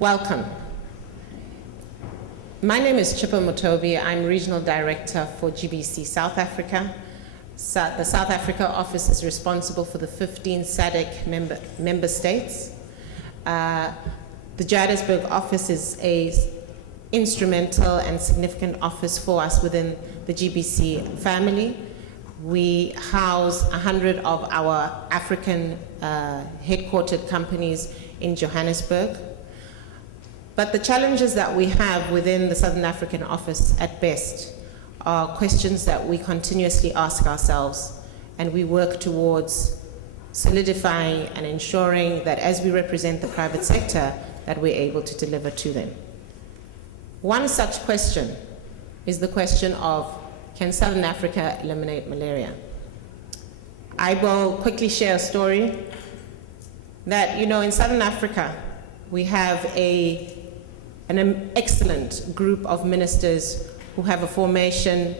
Welcome. My name is Chippa Mutobi. I'm Regional Director for GBC South Africa. The South Africa office is responsible for the 15 SADC member states. The Johannesburg office is an instrumental and significant office for us within the GBC family. We house 100 of our African headquartered companies in Johannesburg. But the challenges that we have within the Southern African office at best are questions that we continuously ask ourselves, and we work towards solidifying and ensuring that as we represent the private sector, that we're able to deliver to them. One such question is the question of, can Southern Africa eliminate malaria? I will quickly share a story that, in Southern Africa, we have an excellent group of ministers who have a formation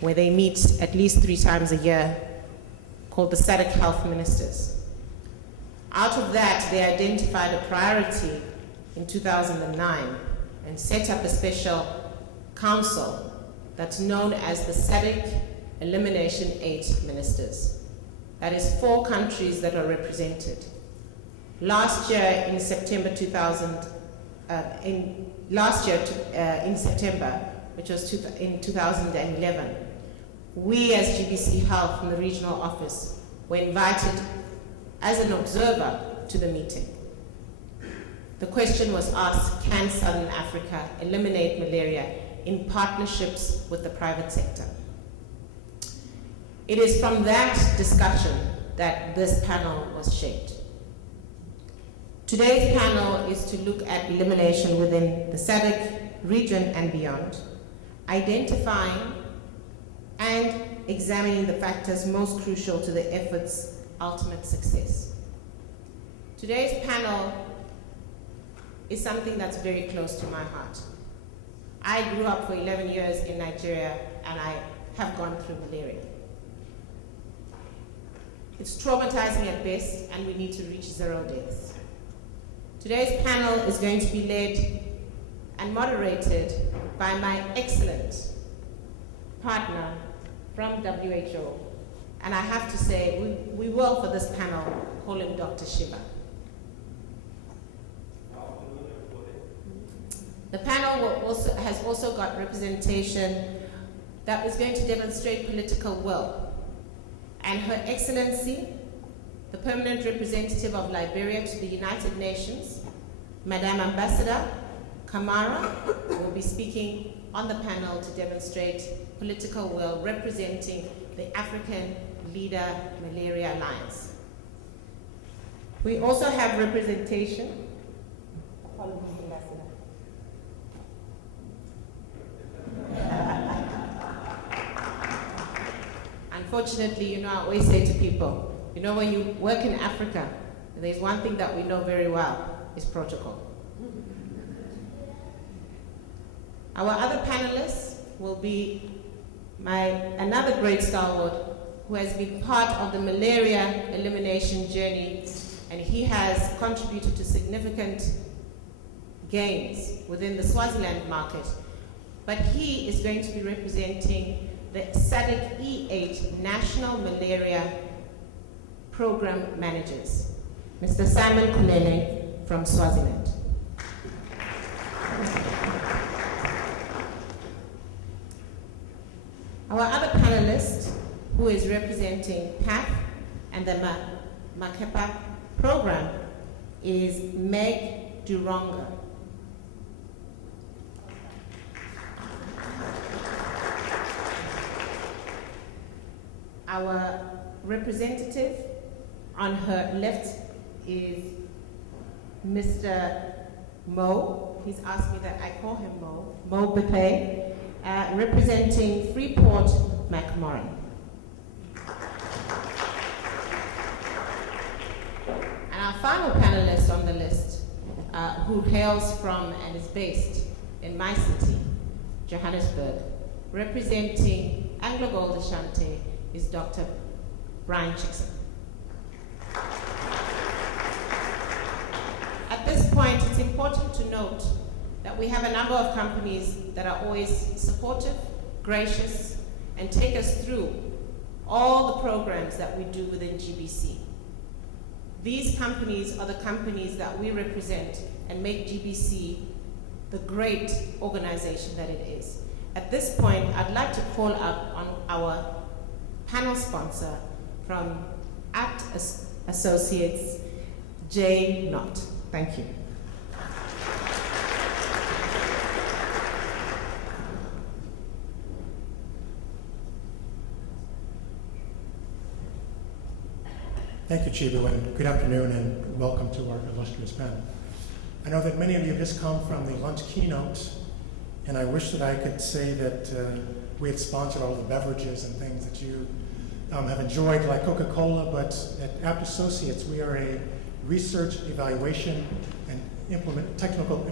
where they meet at least 3 times a year called the SADC Health Ministers. Out of that, they identified a priority in 2009 and set up a special council that's known as the SADC Elimination 8 Ministers. That is 4 countries that are represented. Last year in September, which was in 2011, we as GBC Health from the regional office were invited as an observer to the meeting. The question was asked, can Southern Africa eliminate malaria in partnerships with the private sector? It is from that discussion that this panel was shaped. Today's panel is to look at elimination within the SADC region and beyond, identifying and examining the factors most crucial to the effort's ultimate success. Today's panel is something that's very close to my heart. I grew up for 11 years in Nigeria, and I have gone through malaria. It's traumatizing at best, and we need to reach 0 deaths. Today's panel is going to be led and moderated by my excellent partner from WHO. And I have to say, we will, for this panel, call him Dr. Shiva. The panel has also got representation that is going to demonstrate political will. And Her Excellency, the Permanent Representative of Liberia to the United Nations, Madam Ambassador Kamara, will be speaking on the panel to demonstrate political will representing the African Leader Malaria Alliance. We also have representation. Apologies, Ambassador. Unfortunately, I always say to people, when you work in Africa, there's one thing that we know very well, is protocol. Our other panelists will be another great stalwart who has been part of the malaria elimination journey, and he has contributed to significant gains within the Swaziland market. But he is going to be representing the SADC E8 National Malaria Program Managers, Mr. Simon Kulele from Swaziland. Our other panelist, who is representing PATH and the Makepa program, is Meg Duronga. Our representative on her left is Mr. Mo. He's asked me that I call him Mo Bepe, representing Freeport McMorran. And our final panelist on the list, who hails from and is based in my city, Johannesburg, representing Anglo Gold Ashanti, is Dr. Brian Chickson. At this point, it's it's important to note that we have a number of companies that are always supportive, gracious, and take us through all the programs that we do within GBC. These companies are the companies that we represent and make GBC the great organization that it is. At this point, I'd like to call up on our panel sponsor from ACT Associates, Jay Knott. Thank you. Thank you, Chibu, and good afternoon, and welcome to our illustrious panel. I know that many of you have just come from the lunch keynote, and I wish that I could say that we had sponsored all the beverages and things that you have enjoyed, like Coca-Cola, but at APT Associates, we are a research, evaluation, and technical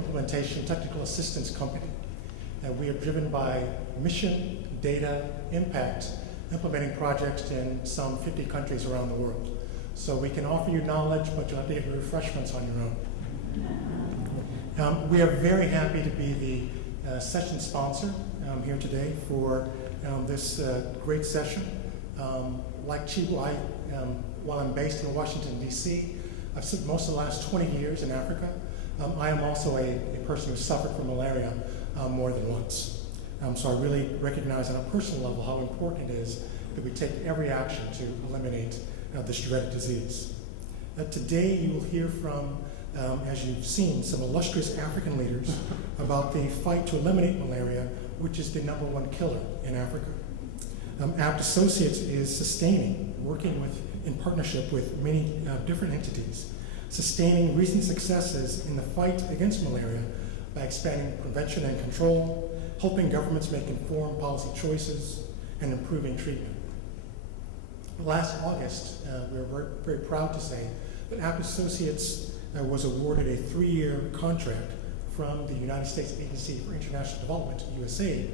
assistance company. We are driven by mission, data, impact, implementing projects in some 50 countries around the world. So we can offer you knowledge, but you'll have to get your refreshments on your own. We are very happy to be the session sponsor here today for this great session. Like Chibu, while I'm based in Washington, D.C., I've spent most of the last 20 years in Africa. I am also a person who suffered from malaria more than once. So I really recognize on a personal level how important it is that we take every action to eliminate this dreaded disease. Today you will hear from, as you've seen, some illustrious African leaders about the fight to eliminate malaria, which is the #1 killer in Africa. APT Associates is sustaining, working in partnership with many different entities, sustaining recent successes in the fight against malaria by expanding prevention and control, helping governments make informed policy choices, and improving treatment. Last August, we were very proud to say that APT Associates was awarded a 3-year contract from the United States Agency for International Development, USAID,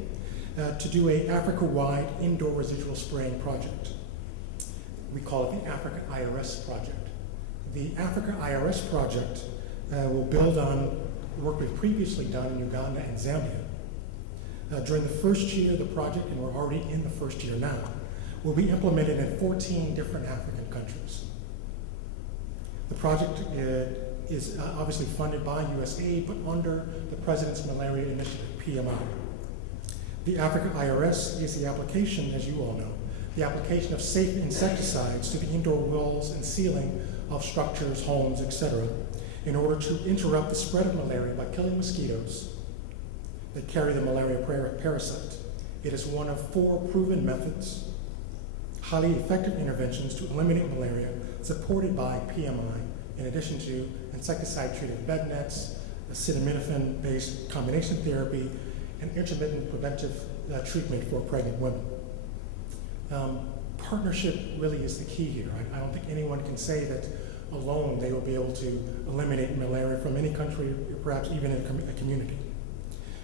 to do an Africa-wide indoor residual spraying project. We call it the Africa IRS project. The Africa IRS project will build on work we've previously done in Uganda and Zambia. During the first year of the project, and we're already in the first year now, will be implemented in 14 different African countries. The project is obviously funded by USAID, but under the President's Malaria Initiative, PMI. The Africa IRS is the application, as you all know, the application of safe insecticides to the indoor walls and ceiling of structures, homes, etc., in order to interrupt the spread of malaria by killing mosquitoes that carry the malaria parasite. It is one of 4 proven methods, highly effective interventions to eliminate malaria, supported by PMI, in addition to insecticide-treated bed nets, acetaminophen-based combination therapy, and intermittent preventive treatment for pregnant women. Partnership really is the key here. I don't think anyone can say that alone they will be able to eliminate malaria from any country, or perhaps even in a community.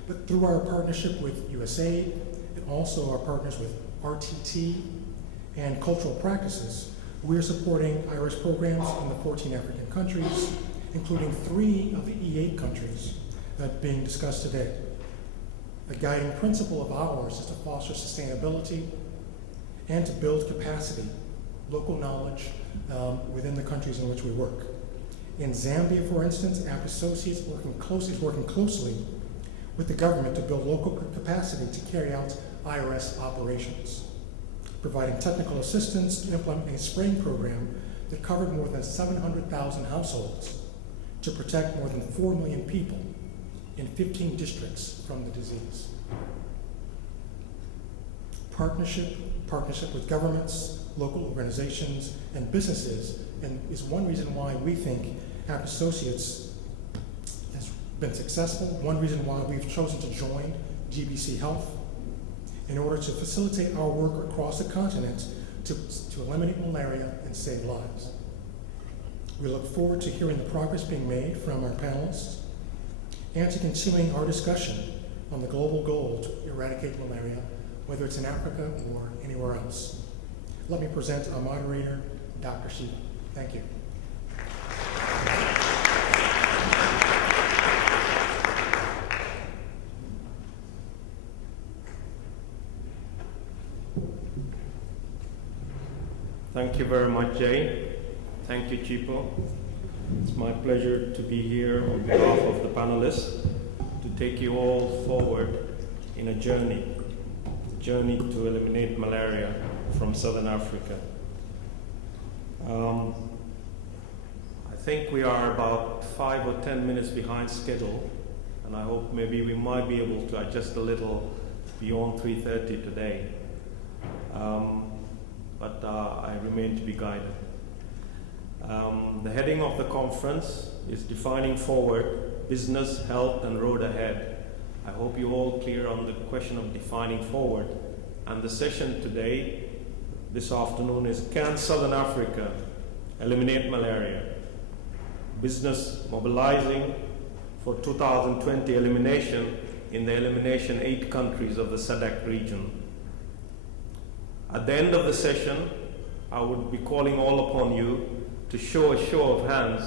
But through our partnership with USAID, and also our partners with RTT and Cultural Practices, we're supporting IRS programs in the 14 African countries, including 3 of the E8 countries that being discussed today. A guiding principle of ours is to foster sustainability and to build capacity, local knowledge within the countries in which we work. In Zambia, for instance, APT Associates is working closely with the government to build local capacity to carry out IRS operations, providing technical assistance to implement a spraying program that covered more than 700,000 households to protect more than 4 million people in 15 districts from the disease. Partnership with governments, local organizations, and businesses, and is one reason why we think APT Associates has been successful, one reason why we've chosen to join GBCHealth, in order to facilitate our work across the continent to eliminate malaria and save lives. We look forward to hearing the progress being made from our panelists and to continuing our discussion on the global goal to eradicate malaria, whether it's in Africa or anywhere else. Let me present our moderator, Dr. Shiva. Thank you. Thank you very much, Jay. Thank you, Chipo. It's my pleasure to be here on behalf of the panelists to take you all forward in a journey to eliminate malaria from Southern Africa. I think we are about 5 or 10 minutes behind schedule, and I hope maybe we might be able to adjust a little beyond 3:30 today. But I remain to be guided. The heading of the conference is Defining Forward, Business, Health, and Road Ahead. I hope you're all clear on the question of defining forward. And the session today, this afternoon, is Can Southern Africa Eliminate Malaria? Business mobilizing for 2020 elimination in the elimination 8 countries of the SADC region. At the end of the session, I would be calling all upon you to show a show of hands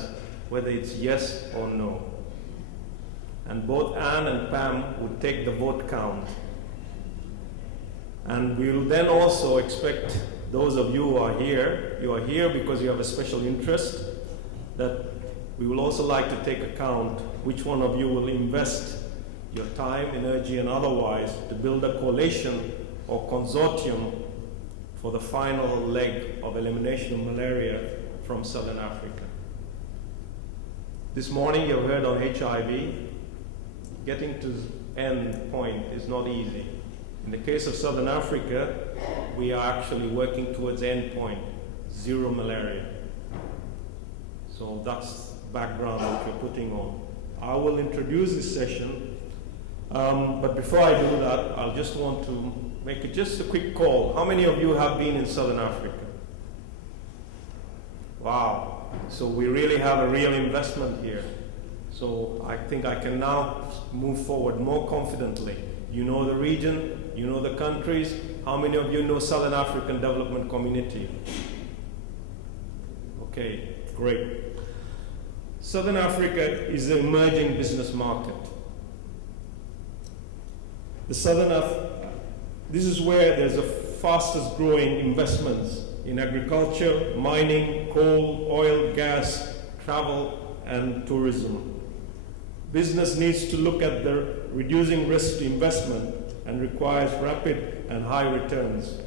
whether it's yes or no. And both Anne and Pam would take the vote count. And we will then also expect those of you who are here because you have a special interest, that we will also like to take account which one of you will invest your time, energy, and otherwise to build a coalition or consortium for the final leg of elimination of malaria from Southern Africa. This morning you've heard on HIV. Getting to the end point is not easy. In the case of Southern Africa, we are actually working towards end point, 0 malaria. So that's the background that we're putting on. I will introduce this session, but before I do that, I'll just want to make just a quick call. How many of you have been in Southern Africa? Wow, so we really have a real investment here. So I think I can now move forward more confidently. You know the region, you know the countries. How many of you know Southern African Development Community? Okay, great. Southern Africa is an emerging business market. This is where there's the fastest growing investments in agriculture, mining, coal, oil, gas, travel, and tourism. Business needs to look at the reducing risk to investment and requires rapid and high returns.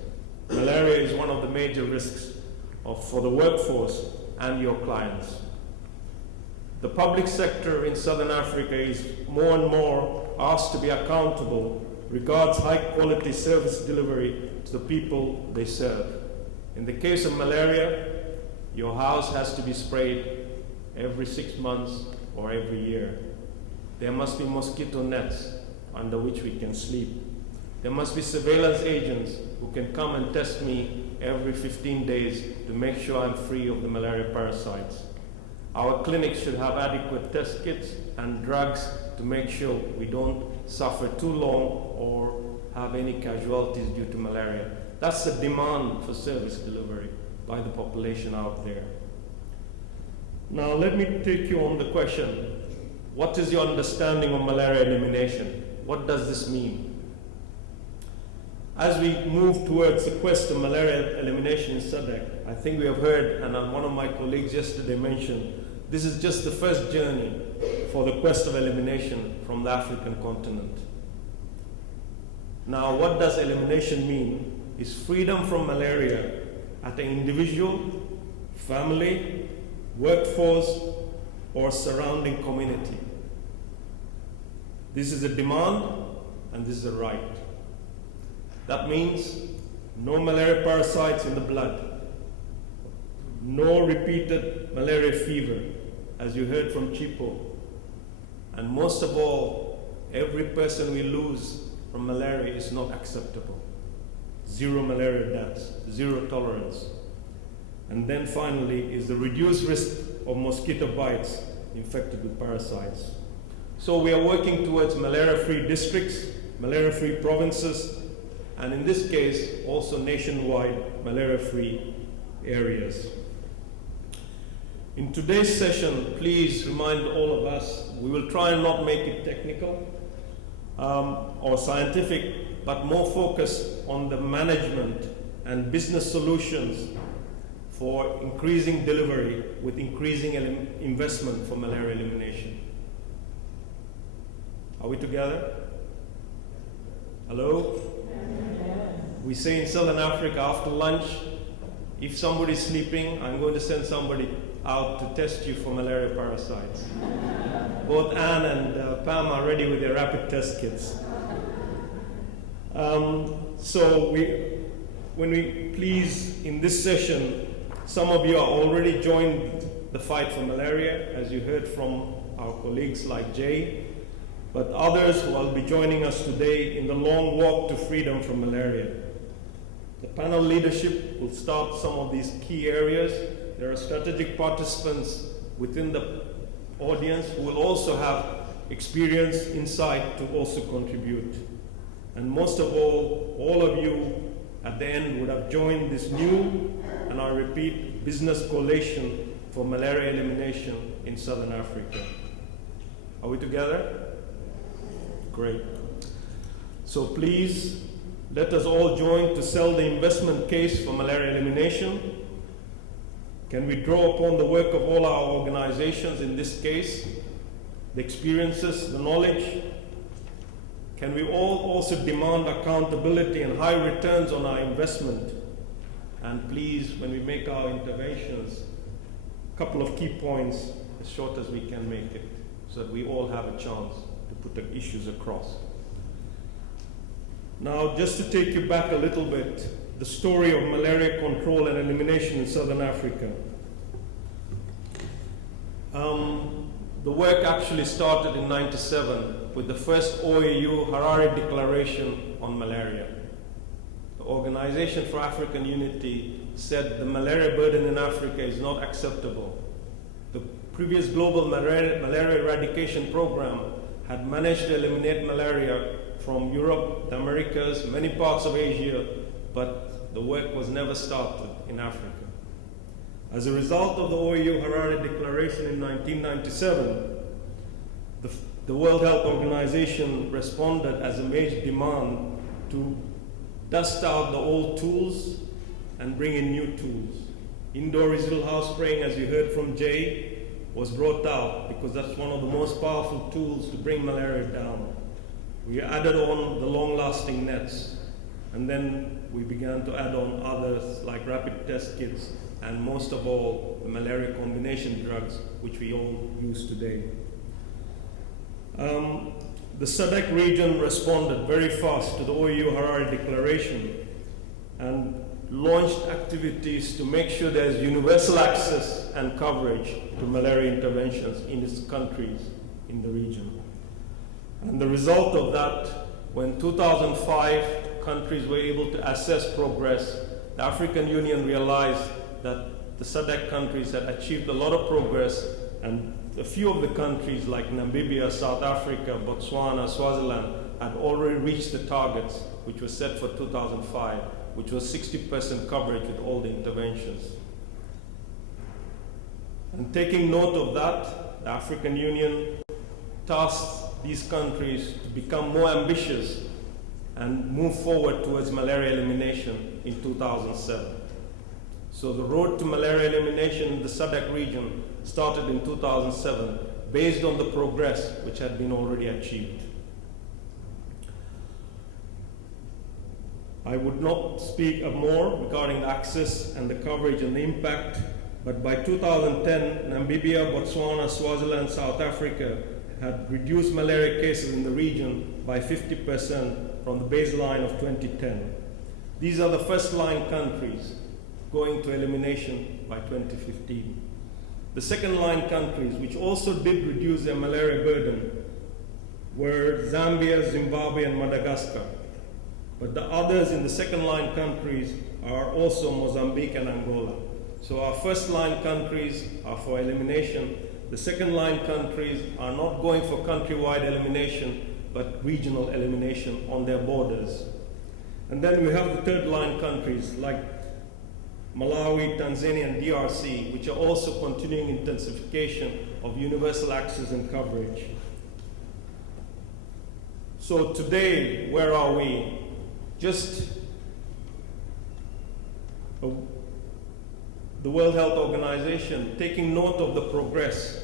Malaria is one of the major risks for the workforce and your clients. The public sector in Southern Africa is more and more asked to be accountable, regards high quality service delivery to the people they serve. In the case of malaria, your house has to be sprayed every 6 months or every year. There must be mosquito nets under which we can sleep. There must be surveillance agents who can come and test me every 15 days to make sure I'm free of the malaria parasites. Our clinics should have adequate test kits and drugs to make sure we don't suffer too long or have any casualties due to malaria. That's the demand for service delivery by the population out there. Now let me take you on the question, what is your understanding of malaria elimination? What does this mean? As we move towards the quest of malaria elimination in SADC, I think we have heard, and one of my colleagues yesterday mentioned, this is just the first journey for the quest of elimination from the African continent. Now, what does elimination mean? It's freedom from malaria at an individual, family, workforce, or surrounding community. This is a demand and this is a right. That means no malaria parasites in the blood, no repeated malaria fever, as you heard from Chipo, and most of all, every person we lose from malaria is not acceptable. 0 malaria deaths, 0 tolerance. And then finally is the reduced risk of mosquito bites infected with parasites. So we are working towards malaria-free districts, malaria-free provinces, and in this case, also nationwide malaria-free areas. In today's session, please remind all of us, we will try and not make it technical or scientific, but more focused on the management and business solutions for increasing delivery with increasing investment for malaria elimination. Are we together? Hello? We say in Southern Africa after lunch, if somebody's sleeping, I'm going to send somebody out to test you for malaria parasites. Both Anne and Pam are ready with their rapid test kits. When we please, in this session, some of you are already joined the fight for malaria, as you heard from our colleagues like Jay, but others who will be joining us today in the long walk to freedom from malaria. The panel leadership will start some of these key areas. There are strategic participants within the audience who will also have experience, insight to also contribute. And most of all of you at the end would have joined this new, and I repeat, business coalition for malaria elimination in Southern Africa. Are we together? Great. So please, let us all join to sell the investment case for malaria elimination. Can we draw upon the work of all our organizations in this case, the experiences, the knowledge? Can we all also demand accountability and high returns on our investment? And please, when we make our interventions, a couple of key points, as short as we can make it, so that we all have a chance to put the issues across. Now, just to take you back a little bit, the story of malaria control and elimination in Southern Africa. The work actually started in '97 with the first OAU Harare Declaration on malaria. The Organization for African Unity said the malaria burden in Africa is not acceptable. The previous global malaria eradication program had managed to eliminate malaria from Europe, the Americas, many parts of Asia, but the work was never started in Africa. As a result of the OAU Harare Declaration in 1997, the World Health Organization responded as a major demand to dust out the old tools and bring in new tools. Indoor residual house spraying, as you heard from Jay, was brought out because that's one of the most powerful tools to bring malaria down. We added on the long-lasting nets, and then we began to add on others like rapid test kits, and most of all, the malaria combination drugs, which we all use today. The SADC region responded very fast to the OAU Harare Declaration and launched activities to make sure there's universal access and coverage to malaria interventions in its countries in the region. And the result of that, when 2005 countries were able to assess progress, the African Union realized that the SADC countries had achieved a lot of progress, and a few of the countries like Namibia, South Africa, Botswana, Swaziland had already reached the targets which were set for 2005, which was 60% coverage with all the interventions. And taking note of that, the African Union tasked these countries to become more ambitious and move forward towards malaria elimination in 2007. So the road to malaria elimination in the SADC region started in 2007 based on the progress which had been already achieved. I would not speak more regarding the access and the coverage and the impact, but by 2010, Namibia, Botswana, Swaziland, South Africa had reduced malaria cases in the region by 50% from the baseline of 2010. These are the first-line countries going to elimination by 2015. The second-line countries, which also did reduce their malaria burden, were Zambia, Zimbabwe, and Madagascar. But the others in the second-line countries are also Mozambique and Angola. So our first-line countries are for elimination. The second-line countries are not going for countrywide elimination, but regional elimination on their borders. And then we have the third-line countries like Malawi, Tanzania, and DRC, which are also continuing intensification of universal access and coverage. So today, where are we? the World Health Organization, taking note of the progress,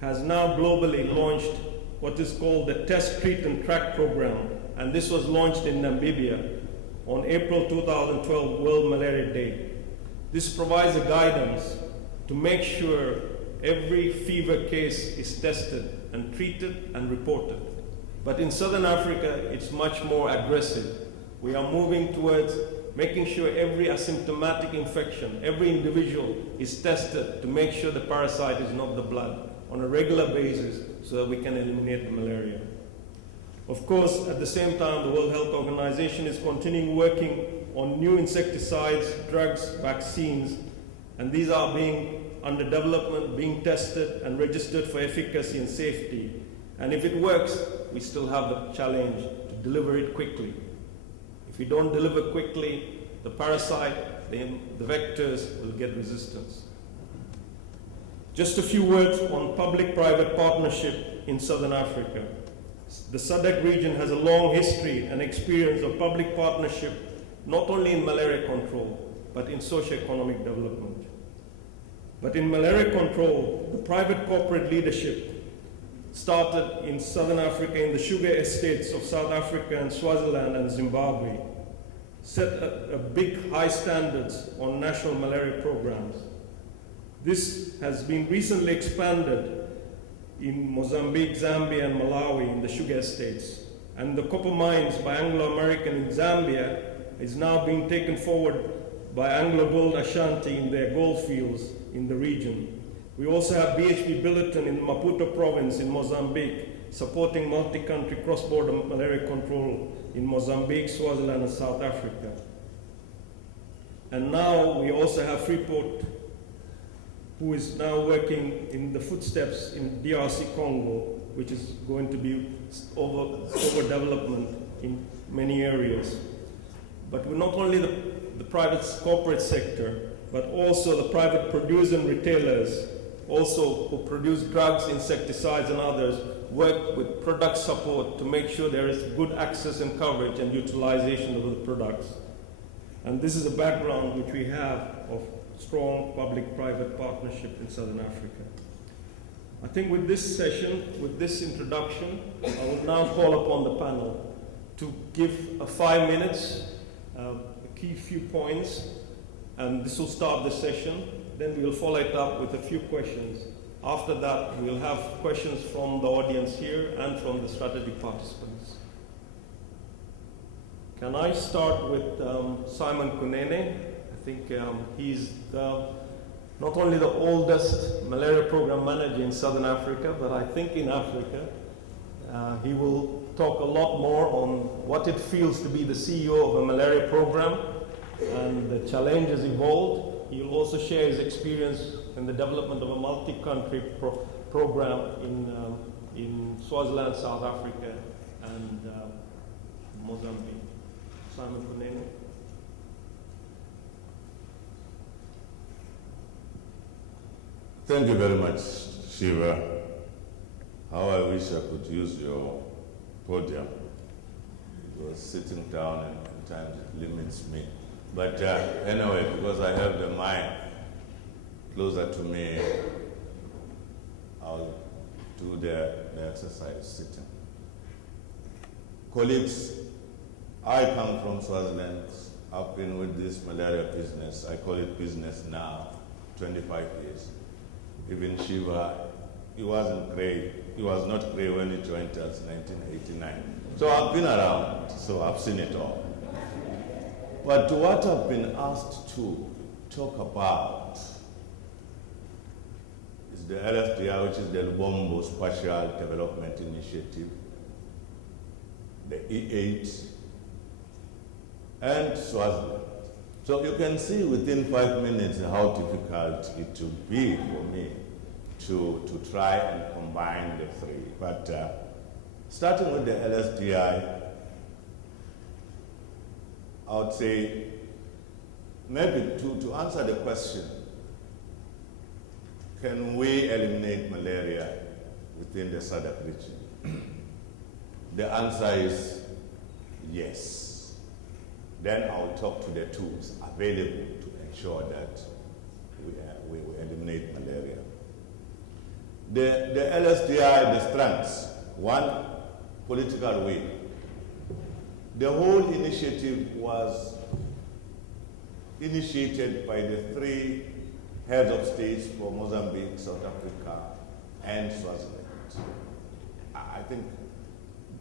has now globally launched what is called the Test, Treat and Track program, and this was launched in Namibia on April 2012 World Malaria Day. This provides a guidance to make sure every fever case is tested and treated and reported. But in Southern Africa, it's much more aggressive. We are moving towards making sure every asymptomatic infection, every individual is tested to make sure the parasite is not the blood on a regular basis so that we can eliminate the malaria. Of course, at the same time, the World Health Organization is continuing working on new insecticides, drugs, vaccines, and these are being under development, being tested and registered for efficacy and safety. And if it works, we still have the challenge to deliver it quickly. If we don't deliver quickly, the parasite, the vectors will get resistance. Just a few words on public-private partnership in Southern Africa. The SADC region has a long history and experience of public partnership, not only in malaria control, but in socio-economic development. But in malaria control, the private corporate leadership started in Southern Africa in the sugar estates of South Africa and Swaziland and Zimbabwe, set a big high standards on national malaria programs. This has been recently expanded in Mozambique, Zambia, and Malawi in the sugar estates. And the copper mines by Anglo-American in Zambia is now being taken forward by Anglo Gold Ashanti in their gold fields in the region. We also have BHP Billiton in Maputo province in Mozambique, supporting multi-country cross-border malaria control in Mozambique, Swaziland, and South Africa. And now we also have Freeport, who is now working in the footsteps in DRC Congo, which is going to be overdevelopment in many areas. But we're not only the private corporate sector, but also the private producers and retailers, also who produce drugs, insecticides, and others, work with product support to make sure there is good access and coverage and utilization of the products. And this is a background which we have of strong public-private partnership in Southern Africa. I think with this session, with this introduction, I will now call upon the panel to give 5 minutes, a key few points, and this will start the session. Then we will follow it up with a few questions. After that, we will have questions from the audience here and from the strategy participants. Can I start with Simon Kunene? I think he's not only the oldest malaria program manager in Southern Africa, but I think in Africa. He will talk a lot more on what it feels to be the CEO of a malaria program and the challenges involved. He will also share his experience in the development of a multi-country program in Swaziland, South Africa, and Mozambique. Simon Kunene. Thank you very much, Shiva. How I wish I could use your podium, because sitting down and sometimes it limits me. But anyway, because I have the mic closer to me, I'll do the exercise sitting. Colleagues, I come from Swaziland. I've been with this malaria business, I call it business now, 25 years. Even Shiva, he wasn't gray. He was not gray when he joined us in 1989. So I've been around, so I've seen it all. But what I've been asked to talk about is the LFDI, which is the Lubombo Spatial Development Initiative, the E8, and Swaziland. So you can see within 5 minutes how difficult it will be for me to try and combine the three. But starting with the LSDI, I would say maybe to answer the question, can we eliminate malaria within the SADC region? The answer is yes. Then I'll talk to the tools available to ensure that we eliminate malaria. The LSDI, the strengths, one, political will. The whole initiative was initiated by the three heads of states for Mozambique, South Africa, and Swaziland. I think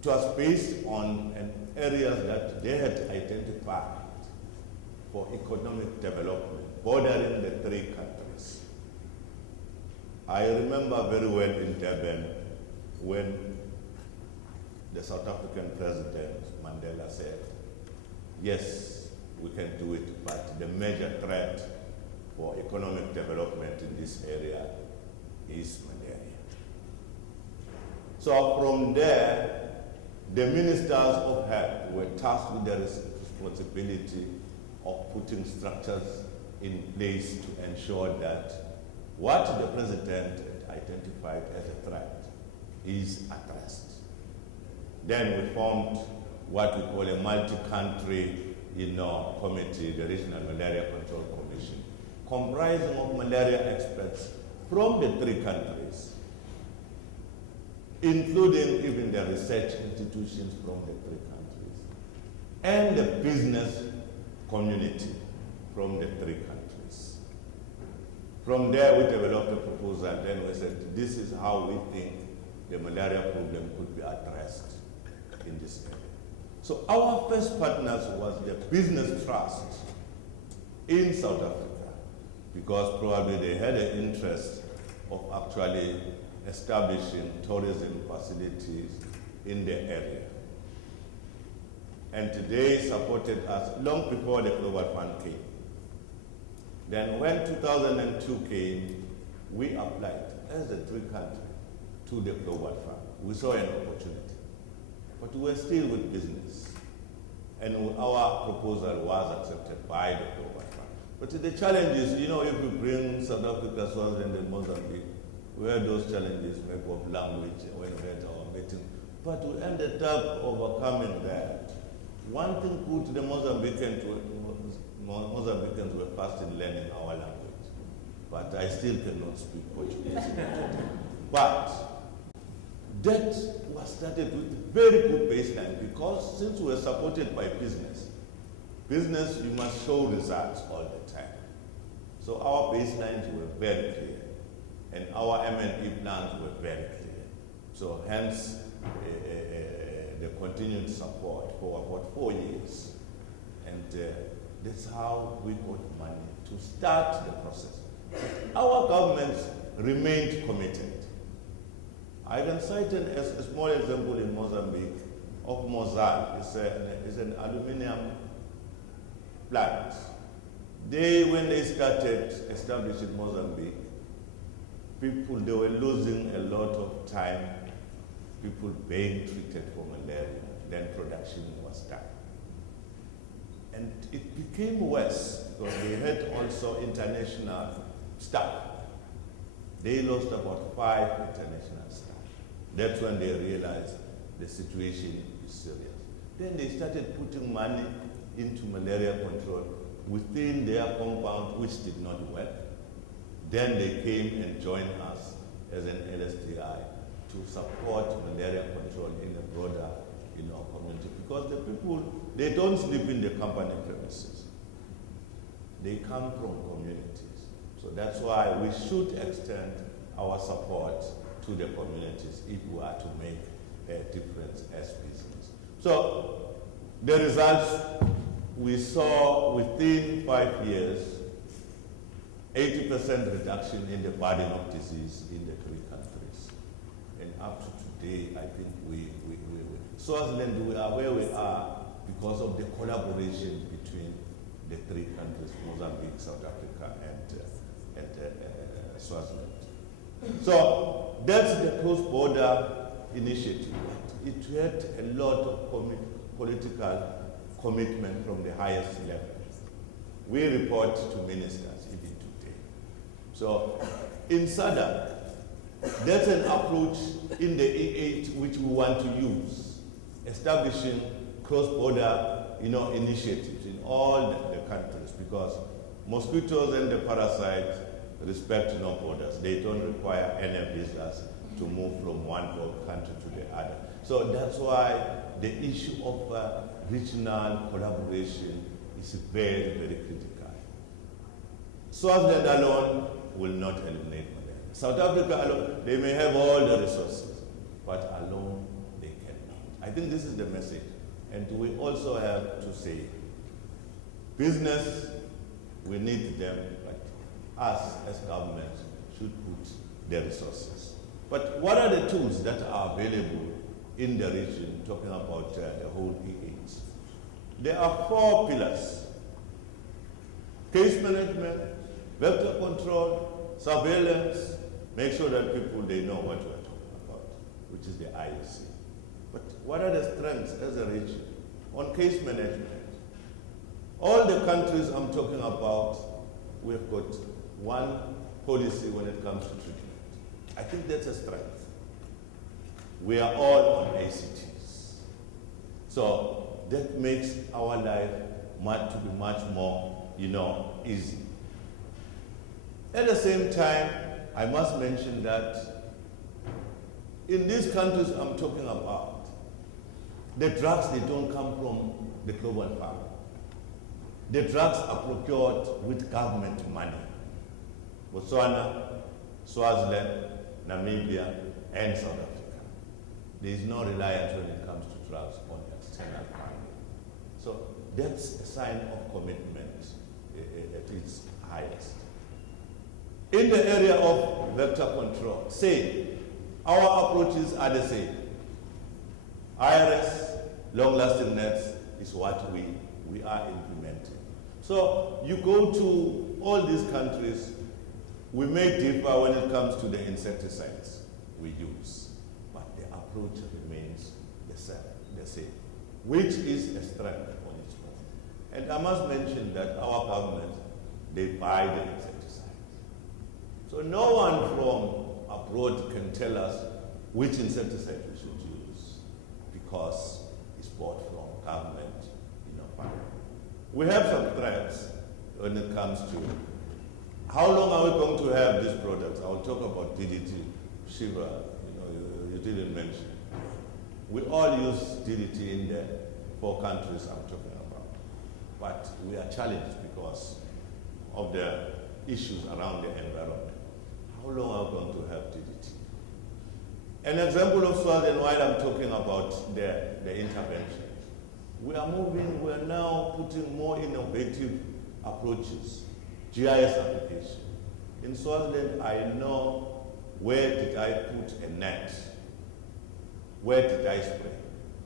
it was based on areas that they had identified for economic development, bordering the three countries. I remember very well in Durban when the South African president, Mandela, said, yes, we can do it, but the major threat for economic development in this area is malaria. So from there, the ministers of health were tasked with the responsibility of putting structures in place to ensure that what the president identified as a threat is addressed. Then we formed what we call a multi-country committee, the Regional Malaria Control Commission, comprising of malaria experts from the three countries, including even the research institutions from the three countries, and the business community from the three countries. From there, we developed a proposal. Then we said, this is how we think the malaria problem could be addressed in this area. So our first partners was the Business Trust in South Africa, because probably they had an interest of actually establishing tourism facilities in the area. And they supported us long before the Global Fund came. Then when 2002 came, we applied as a three country to the Global Fund. We saw an opportunity. But we were still with business. And our proposal was accepted by the Global Fund. But the challenge is, if you bring South Africa, Swaziland, and Mozambique, we had those challenges, maybe of language, when we had our meeting. But we ended up overcoming that. One thing good, the Mozambicans were fast in learning our language. But I still cannot speak Portuguese. But that was started with very good baseline, because since we were supported by business, you must show results all the time. So our baselines were very clear, and our M&E plans were very clear. So hence, the continued support for about 4 years. And that's how we got money to start the process. Our governments remained committed. I can cite a small example in Mozambique of Mozal. It's an aluminum plant. When they started establishing Mozambique, they were losing a lot of time, people being treated for malaria. Then production was done. And it became worse because they had also international staff. They lost about 5 international staff. That's when they realized the situation is serious. Then they started putting money into malaria control within their compound, which did not work. Then they came and joined us as an LSDI to support malaria control in a broader community. Because the people, they don't sleep in the company premises. They come from communities. So that's why we should extend our support to the communities if we are to make a difference as business. So the results we saw within 5 years, 80% reduction in the burden of disease in the 3 countries. And up to today, I think Swaziland, we are where we are because of the collaboration between the 3 countries, Mozambique, South Africa, and Swaziland. So that's the cross-border initiative. It had a lot of political commitment from the highest level. We report to ministers even today. So in SADC, that's an approach in the E8 which we want to use, establishing cross-border initiatives in all the countries, because mosquitoes and the parasites respect no borders. They don't require any visas to move from one country to the other. So that's why the issue of regional collaboration is very, very critical. Swaziland alone will not eliminate malaria. South Africa alone, they may have all the resources, but alone they cannot. I think this is the message. And we also have to say, business, we need them, but us as government should put the resources. But what are the tools that are available in the region, talking about the whole E8? There are 4 pillars: case management, vector control, surveillance, make sure that people, they know what we're talking about, which is the IEC. But what are the strengths as a region? On case management, all the countries I'm talking about, we've got one policy when it comes to treatment. I think that's a strength. We are all on ACTs. So that makes our life to be much more, easy. At the same time, I must mention that in these countries I'm talking about, the drugs, they don't come from the global farm. The drugs are procured with government money. Botswana, Swaziland, Namibia, and South Africa. There is no reliance when it comes to drugs on external funding. So that's a sign of commitment at its highest. In the area of vector control, our approaches are the same. IRS, long-lasting nets, is what we are implementing. So you go to all these countries, we may differ when it comes to the insecticides we use, but the approach remains the same, which is a strength on its own. And I must mention that our government, they buy the insecticides. So no one from abroad can tell us which insecticide we should use because it's bought from government, funding. We have some threats when it comes to how long are we going to have these products. I'll talk about DDT, Shiva, you didn't mention. We all use DDT in the 4 countries I'm talking about, but we are challenged because of the issues around the environment. How long are we going to have DDT? An example of Swaziland, while I'm talking about the intervention, we are now putting more innovative approaches, GIS application. In Swaziland, I know where did I put a net, where did I spray.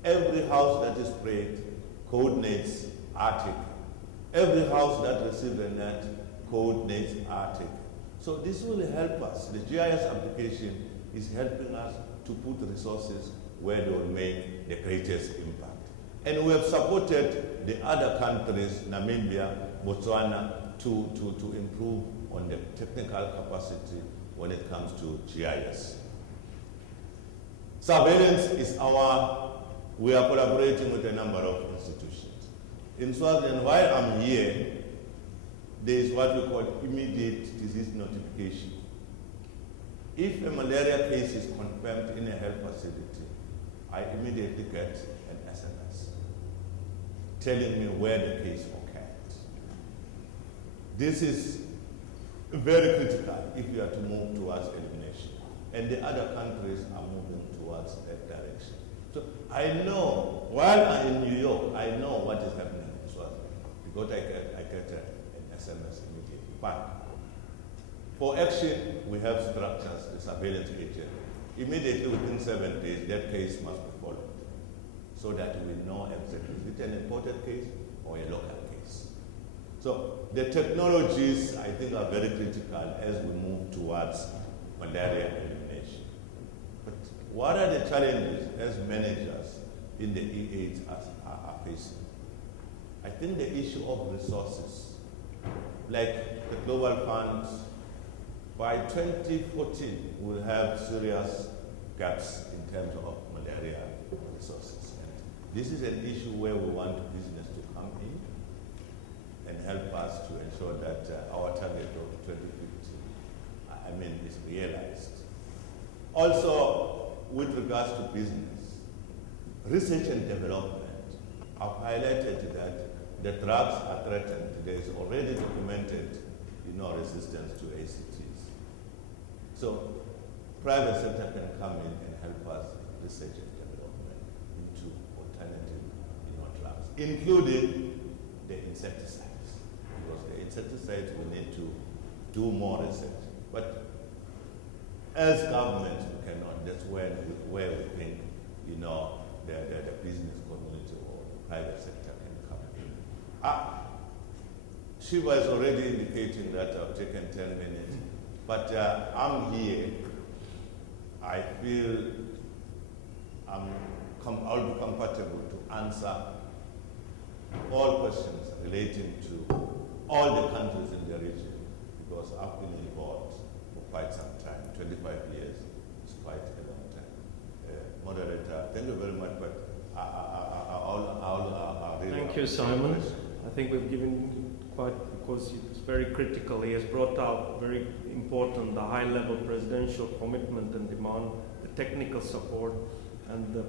Every house that is sprayed coordinates Arctic. Every house that receives a net coordinates Arctic. So this will help us. The GIS application is helping us to put resources where they will make the greatest impact. And we have supported the other countries, Namibia, Botswana, to improve on the technical capacity when it comes to GIS. Surveillance is we are collaborating with a number of institutions. In Swaziland, while I'm here, there is what we call immediate disease notification. If a malaria case is confirmed in a health facility, I immediately get an SMS telling me where the case occurred. This is very critical if you are to move towards elimination. And the other countries are moving towards that direction. So I know, while I'm in New York, I know what is happening in Swaziland because I get an SMS immediately. But for action, we have structures, the surveillance agent. Immediately within 7 days, that case must be followed so that we know exactly is it an imported case or a local case. So the technologies, I think, are very critical as we move towards malaria elimination. But what are the challenges as managers in the E8 are facing? I think the issue of resources, like the global funds, by 2014, we'll have serious gaps in terms of malaria resources. And this is an issue where we want business to come in and help us to ensure that our target of 2050 is realized. Also, with regards to business, research and development, I've highlighted that the drugs are threatened. There is already documented, resistance to ACTs. So, private sector can come in and help us research and development into alternative, drugs, including the insecticides. Because the insecticides, we need to do more research. But as government, we cannot. That's where we think, the business community or the private sector can come in. Shiva is already indicating that I've taken 10 minutes, but I'm here. I feel I'll be comfortable to answer all questions relating to all the countries in the region, because I've been involved for quite some time. 25 years is quite a long time. Moderator, thank you very much, but I'll really Thank you, Simon. I think we've given quite, because it's very critical. He has brought out very important, the high-level presidential commitment and demand, the technical support and the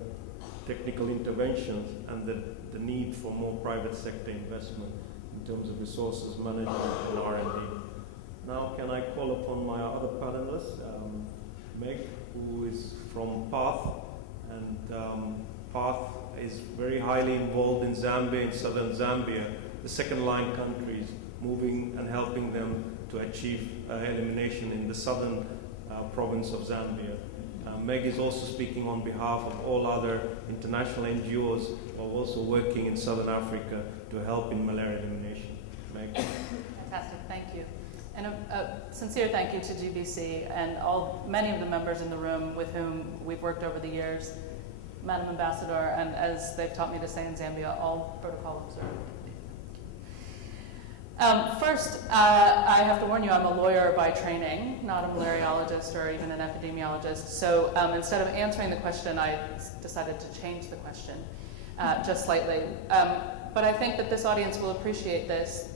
technical interventions, and the need for more private sector investment in terms of resources management and R&D. Now, can I call upon my other panelists, Meg, who is from PATH, and PATH is very highly involved in Zambia, in southern Zambia, the second-line countries, moving and helping them to achieve elimination in the southern province of Zambia. Meg is also speaking on behalf of all other international NGOs who are also working in Southern Africa to help in malaria elimination. Meg. Fantastic, thank you. And a sincere thank you to GBC and many of the members in the room with whom we've worked over the years, Madam Ambassador, and as they've taught me to say in Zambia, all protocol observed. First, I have to warn you, I'm a lawyer by training, not a malariologist or even an epidemiologist. So instead of answering the question, I decided to change the question just slightly. But I think that this audience will appreciate this.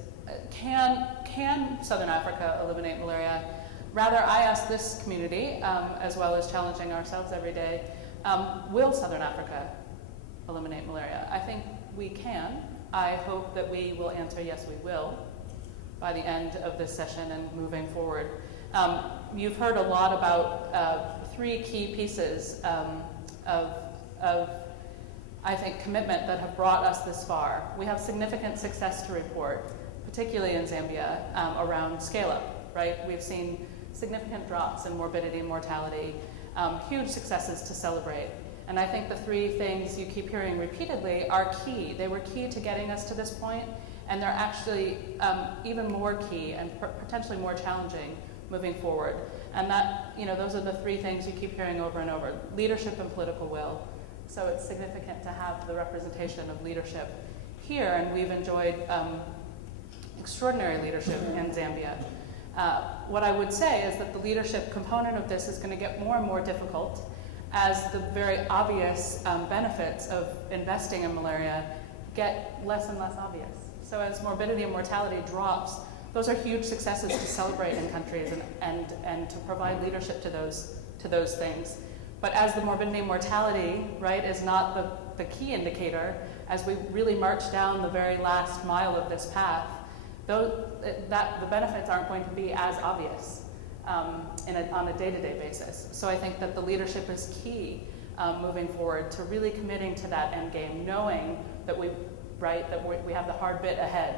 Can Southern Africa eliminate malaria? Rather, I ask this community, as well as challenging ourselves every day, will Southern Africa eliminate malaria? I think we can. I hope that we will answer yes, we will, by the end of this session and moving forward. You've heard a lot about three key pieces of, I think, commitment that have brought us this far. We have significant success to report, particularly in Zambia, around scale-up, right? We've seen significant drops in morbidity and mortality, huge successes to celebrate. And I think the three things you keep hearing repeatedly are key. They were key to getting us to this point, and they're actually even more key and potentially more challenging moving forward. And that, those are the three things you keep hearing over and over: leadership and political will. So it's significant to have the representation of leadership here, and we've enjoyed extraordinary leadership in Zambia. What I would say is that the leadership component of this is going to get more and more difficult as the very obvious benefits of investing in malaria get less and less obvious. So as morbidity and mortality drops, those are huge successes to celebrate in countries and to provide leadership to those things. But as the morbidity and mortality, right, is not the key indicator, as we really march down the very last mile of this path, the benefits aren't going to be as obvious on a day-to-day basis. So I think that the leadership is key moving forward to really committing to that end game, knowing that we have the hard bit ahead.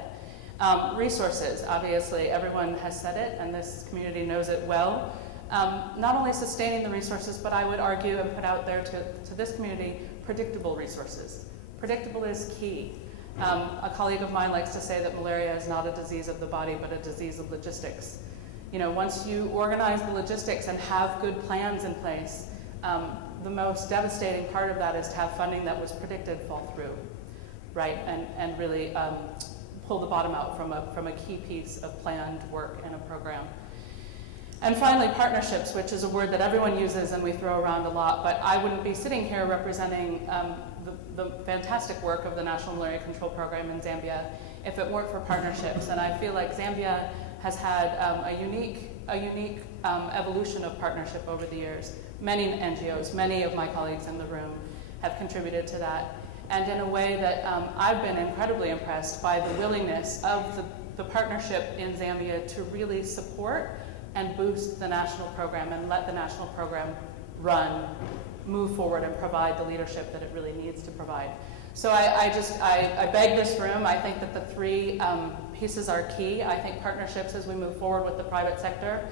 Resources, obviously, everyone has said it, and this community knows it well. Not only sustaining the resources, but I would argue and put out there to this community, predictable resources. Predictable is key. A colleague of mine likes to say that malaria is not a disease of the body, but a disease of logistics. Once you organize the logistics and have good plans in place, the most devastating part of that is to have funding that was predicted fall through, right? And really pull the bottom out from a key piece of planned work in a program. And finally, partnerships, which is a word that everyone uses and we throw around a lot, but I wouldn't be sitting here representing the fantastic work of the National Malaria Control Program in Zambia if it weren't for partnerships. And I feel like Zambia has had a unique evolution of partnership over the years. Many NGOs, many of my colleagues in the room have contributed to that. And in a way that I've been incredibly impressed by the willingness of the partnership in Zambia to really support and boost the national program and let the national program run, move forward, and provide the leadership that it really needs to provide. So I beg this room. I think that the three pieces are key. I think partnerships as we move forward with the private sector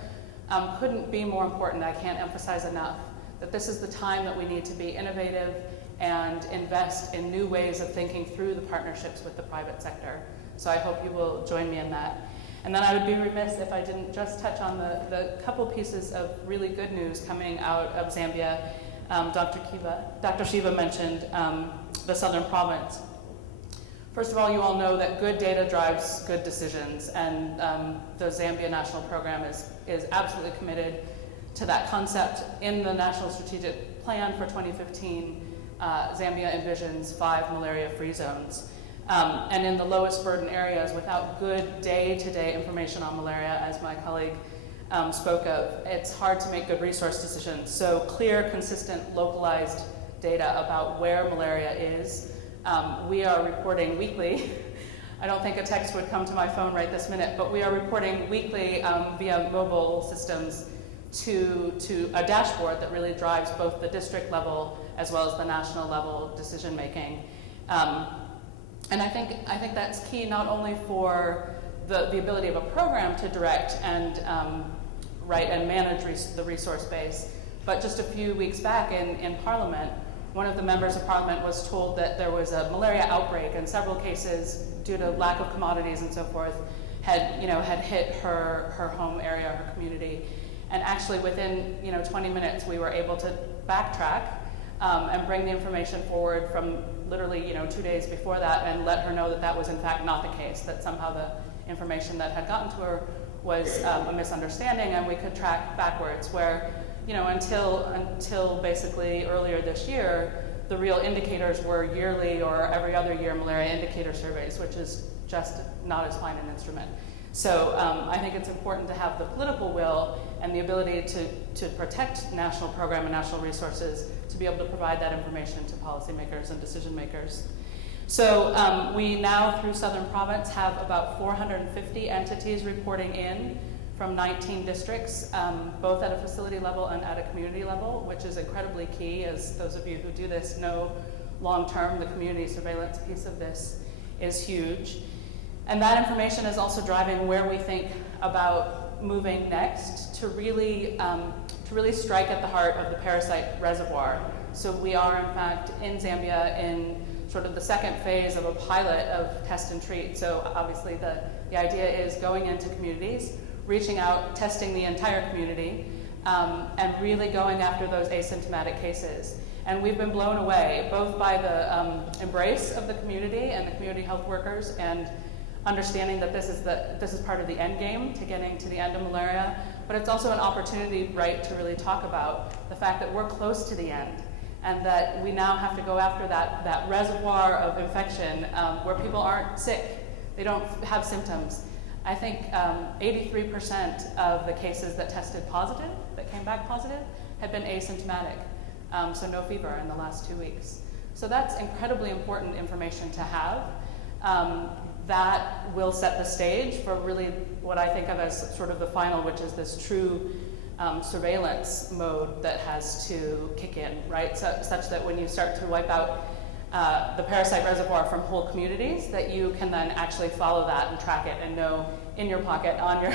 couldn't be more important. I can't emphasize enough that this is the time that we need to be innovative and invest in new ways of thinking through the partnerships with the private sector. So I hope you will join me in that. And then I would be remiss if I didn't just touch on the couple pieces of really good news coming out of Zambia. Dr. Shiva mentioned the Southern Province. First of all, you all know that good data drives good decisions, and the Zambia National Program is absolutely committed to that concept. In the National Strategic Plan for 2015, Zambia envisions 5 malaria-free zones. And in the lowest burden areas, without good day-to-day information on malaria, as my colleague spoke of, it's hard to make good resource decisions. So clear, consistent, localized data about where malaria is. We are reporting weekly. I don't think a text would come to my phone right this minute, but we are reporting weekly via mobile systems to a dashboard that really drives both the district level as well as the national level decision making. And I think that's key not only for the ability of a program to direct and manage the resource base, but just a few weeks back in Parliament, one of the members of Parliament was told that there was a malaria outbreak, and several cases, due to lack of commodities and so forth, had hit her home area, her community. And actually within 20 minutes, we were able to backtrack and bring the information forward from literally 2 days before that, and let her know that that was in fact not the case, that somehow the information that had gotten to her was a misunderstanding, and we could track backwards, where until basically earlier this year, the real indicators were yearly or every other year malaria indicator surveys, which is just not as fine an instrument. So I think it's important to have the political will and the ability to protect national program and national resources to be able to provide that information to policymakers and decision makers. So we now, through Southern Province, have about 450 entities reporting in from 19 districts, both at a facility level and at a community level, which is incredibly key. As those of you who do this know, long-term, the community surveillance piece of this is huge. And that information is also driving where we think about moving next to really strike at the heart of the parasite reservoir. So we are, in fact, in Zambia in sort of the second phase of a pilot of test and treat. So obviously the idea is going into communities, reaching out, testing the entire community, and really going after those asymptomatic cases. And we've been blown away, both by the embrace of the community and the community health workers, and understanding that this is part of the end game to getting to the end of malaria, but it's also an opportunity, right, to really talk about the fact that we're close to the end, and that we now have to go after that reservoir of infection where people aren't sick, they don't have symptoms. I think 83% of the cases that tested positive, that came back positive, had been asymptomatic, so no fever in the last 2 weeks. So that's incredibly important information to have. That will set the stage for really what I think of as sort of the final, which is this true surveillance mode that has to kick in, right? Such that when you start to wipe out the parasite reservoir from whole communities, that you can then actually follow that and track it and know in your pocket, on your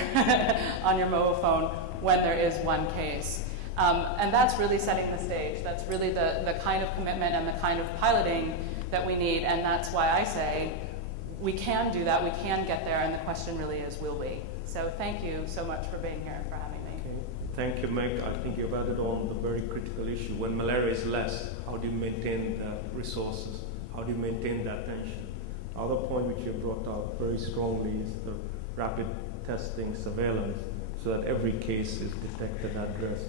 on your mobile phone, when there is one case. And that's really setting the stage. That's really the kind of commitment and the kind of piloting that we need, and that's why I say we can do that, we can get there, and the question really is, will we? So thank you so much for being here and for having me. Okay. Thank you, Meg. I think you've added on the very critical issue. When malaria is less, how do you maintain the resources? How do you maintain that tension? The other point which you brought out very strongly is the rapid testing surveillance, so that every case is detected and addressed.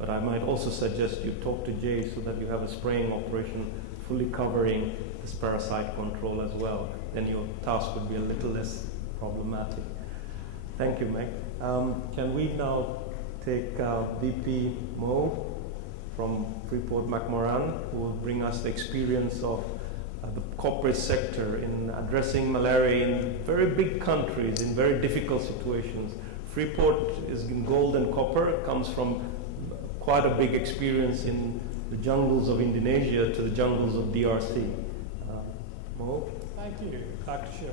But I might also suggest you talk to Jay so that you have a spraying operation fully covering this parasite control as well. Then your task would be a little less problematic. Thank you, Meg. Can we now take VP Mo from Freeport McMoran, who will bring us the experience of the corporate sector in addressing malaria in very big countries, in very difficult situations. Freeport is in gold and copper, comes from quite a big experience in the jungles of Indonesia to the jungles of DRC. Mo? Thank you, Dr. Shiva.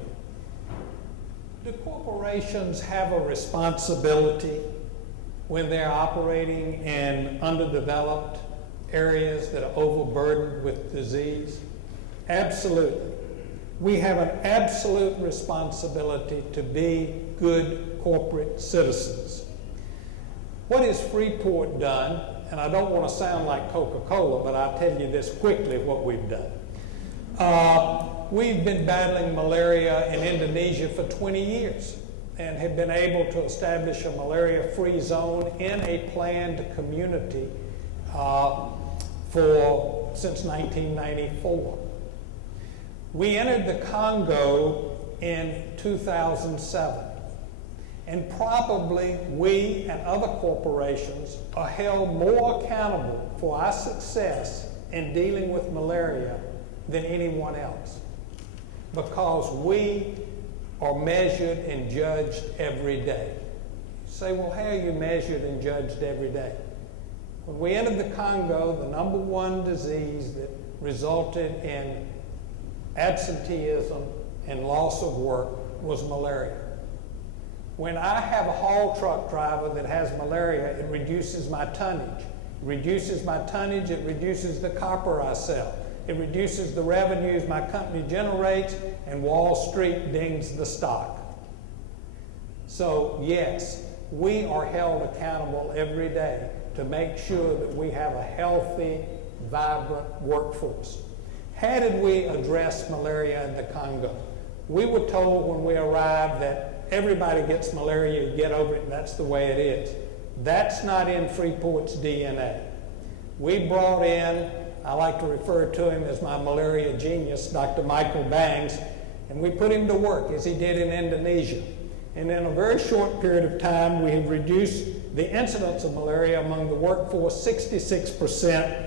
Do corporations have a responsibility when they're operating in underdeveloped areas that are overburdened with disease? Absolutely. We have an absolute responsibility to be good corporate citizens. What has Freeport done? And I don't want to sound like Coca-Cola, but I'll tell you this quickly what we've done. We've been battling malaria in Indonesia for 20 years and have been able to establish a malaria-free zone in a planned community since 1994. We entered the Congo in 2007, and probably we and other corporations are held more accountable for our success in dealing with malaria than anyone else, because we are measured and judged every day. You say, well, how are you measured and judged every day? When we entered the Congo, the number one disease that resulted in absenteeism and loss of work was malaria. When I have a haul truck driver that has malaria, it reduces my tonnage. It reduces my tonnage, it reduces the copper I sell. It reduces the revenues my company generates, and Wall Street dings the stock. So yes, we are held accountable every day to make sure that we have a healthy, vibrant workforce. How did we address malaria in the Congo? We were told when we arrived that everybody gets malaria, you get over it, and that's the way it is. That's not in Freeport's DNA. We brought in, I like to refer to him as my malaria genius, Dr. Michael Bangs, and we put him to work as he did in Indonesia. And in a very short period of time, we have reduced the incidence of malaria among the workforce 66%,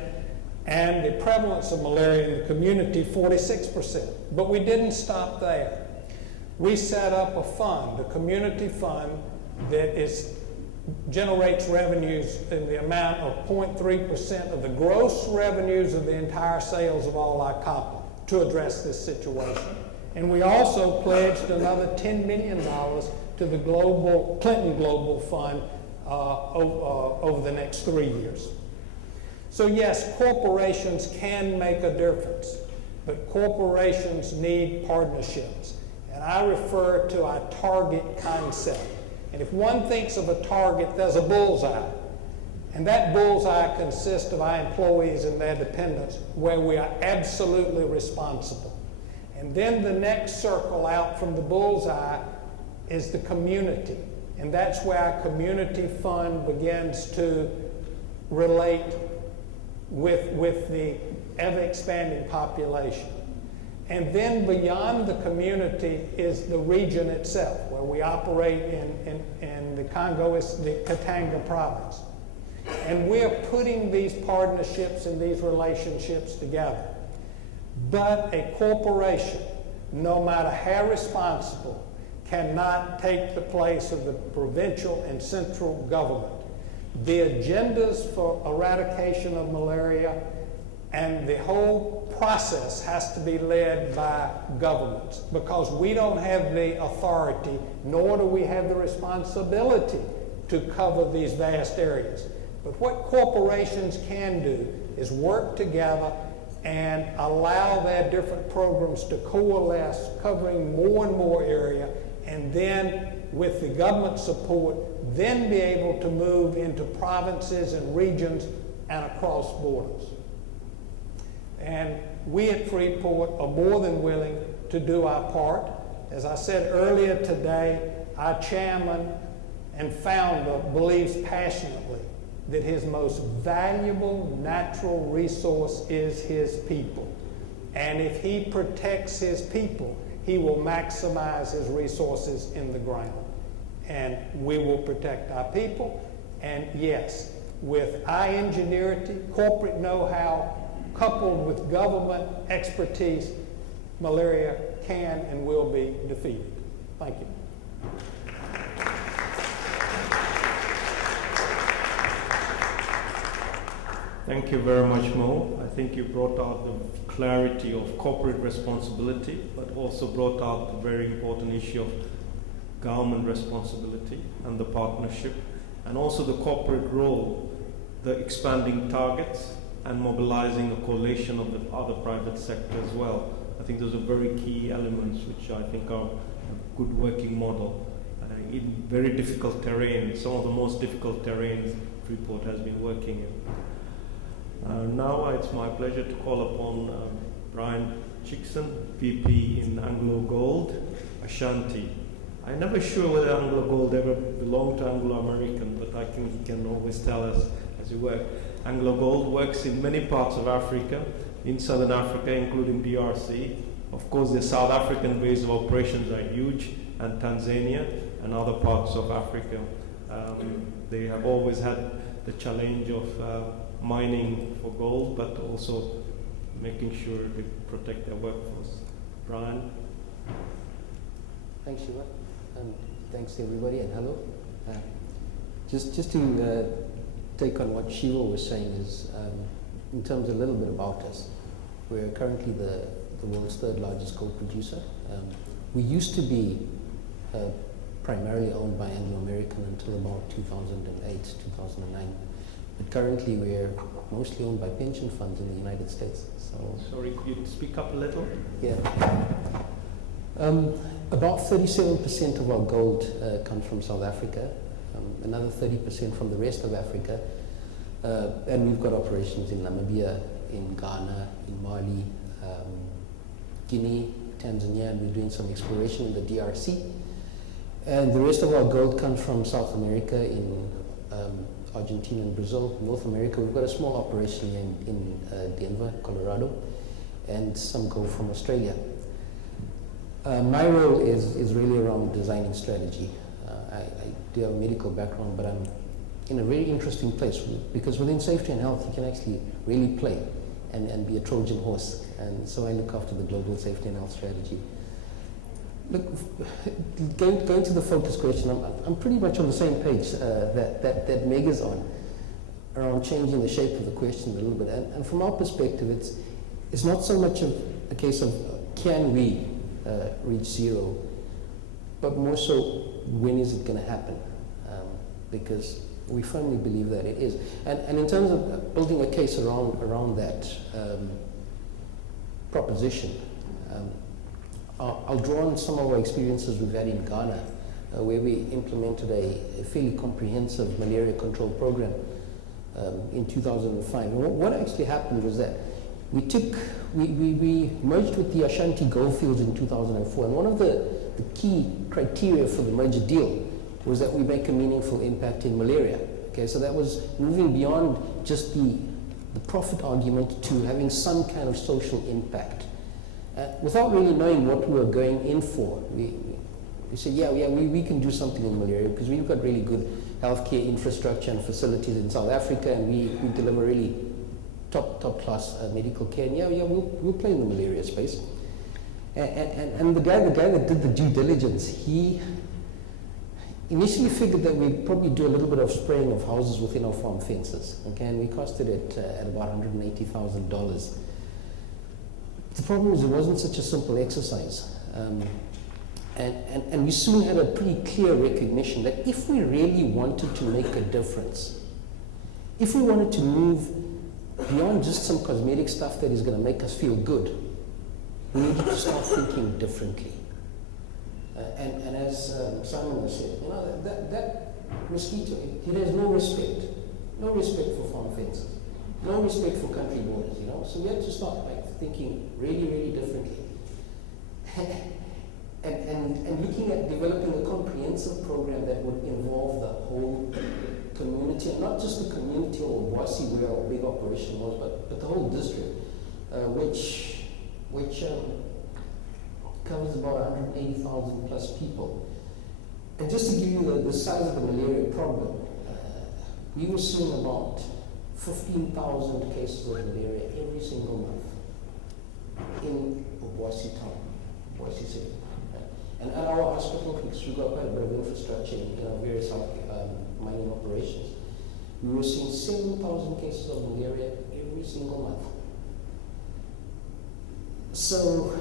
and the prevalence of malaria in the community 46%. But we didn't stop there. We set up a fund, a community fund, that generates revenues in the amount of 0.3% of the gross revenues of the entire sales of all our copper to address this situation. And we also pledged another $10 million to the Clinton Global Fund over the next 3 years. So yes, corporations can make a difference, but corporations need partnerships. And I refer to our target concept. And if one thinks of a target, there's a bullseye. And that bullseye consists of our employees and their dependents, where we are absolutely responsible. And then the next circle out from the bullseye is the community. And that's where our community fund begins to relate with the ever-expanding population. And then beyond the community is the region itself, where we operate in the Congo, is the Katanga province. And we're putting these partnerships and these relationships together. But a corporation, no matter how responsible, cannot take the place of the provincial and central government. The agendas for eradication of malaria and the whole process has to be led by governments, because we don't have the authority, nor do we have the responsibility to cover these vast areas. But what corporations can do is work together and allow their different programs to coalesce, covering more and more area, and then with the government support, then be able to move into provinces and regions and across borders. And we at Freeport are more than willing to do our part. As I said earlier today, our chairman and founder believes passionately that his most valuable natural resource is his people. And if he protects his people, he will maximize his resources in the ground. and we will protect our people. And yes, with our ingenuity, corporate know-how, coupled with government expertise, malaria can and will be defeated. Thank you. Thank you very much, Mo. I think you brought out the clarity of corporate responsibility, but also brought out the very important issue of government responsibility and the partnership, and also the corporate role, the expanding targets, and mobilizing a coalition of the other private sector as well. I think those are very key elements which I think are a good working model in very difficult terrain, some of the most difficult terrains Freeport has been working in. Now it's my pleasure to call upon Brian Chickson, VP in Anglo Gold, Ashanti. I'm never sure whether Anglo Gold ever belonged to Anglo American, but I think he can always tell us as we work. Anglo Gold works in many parts of Africa, in Southern Africa, including DRC. Of course, the South African base of operations are huge, and Tanzania and other parts of Africa. They have always had the challenge of mining for gold, but also making sure they protect their workforce. Brian? Thanks, Shiva, and thanks to everybody, and hello. Just to take on what Shiva was saying is, in terms of a little bit about us, we're currently the world's third largest gold producer. We used to be primarily owned by Anglo American until about 2008, 2009. But currently we're mostly owned by pension funds in the United States. So, sorry, could you speak up a little? Yeah. About 37% of our gold comes from South Africa, another 30% from the rest of Africa, and we've got operations in Namibia, in Ghana, in Mali, Guinea, Tanzania, and we're doing some exploration in the DRC. And the rest of our gold comes from South America, in Argentina and Brazil. North America, we've got a small operation in Denver, Colorado, and some gold from Australia. My role is really around designing strategy. I do have a medical background, but I'm in a very interesting place because within safety and health, you can actually really play and be a Trojan horse. And so I look after the global safety and health strategy. Look, going to the focus question, I'm pretty much on the same page that Meg is on, around changing the shape of the question a little bit. And from our perspective, it's not so much of a case of can we reach zero, but more so when is it going to happen? Because we firmly believe that it is. And in terms of building a case around that proposition, I'll draw on some of our experiences we've had in Ghana, where we implemented a fairly comprehensive malaria control program in 2005. And what actually happened was that we merged with the Ashanti Goldfields in 2004, and one of the key criteria for the merger deal was that we make a meaningful impact in malaria. Okay, so that was moving beyond just the profit argument to having some kind of social impact. Without really knowing what we were going in for, we said, we can do something in malaria because we've got really good healthcare infrastructure and facilities in South Africa, and we deliver really top class medical care. And we'll play in the malaria space. And the guy that did the due diligence, he initially figured that we'd probably do a little bit of spraying of houses within our farm fences. Okay, and we costed it at about $180,000. The problem is it wasn't such a simple exercise. And we soon had a pretty clear recognition that if we really wanted to make a difference, if we wanted to move beyond just some cosmetic stuff that is going to make us feel good, we needed to start thinking differently. And as Simon has said, that mosquito, it has no respect for farm fences, no respect for country borders, So we had to start by thinking really, really differently. And looking at developing a comprehensive program that would involve the whole community, and not just the community or Wasi where our big operation was, but the whole district, which covers about 180,000 plus people. And just to give you the size of the malaria problem, we were seeing about 15,000 cases of malaria every single month in Obuasi town, Obuasi city. And at our hospital, because we've got quite a bit of infrastructure in our various mining operations, we were seeing 7,000 cases of malaria every single month. So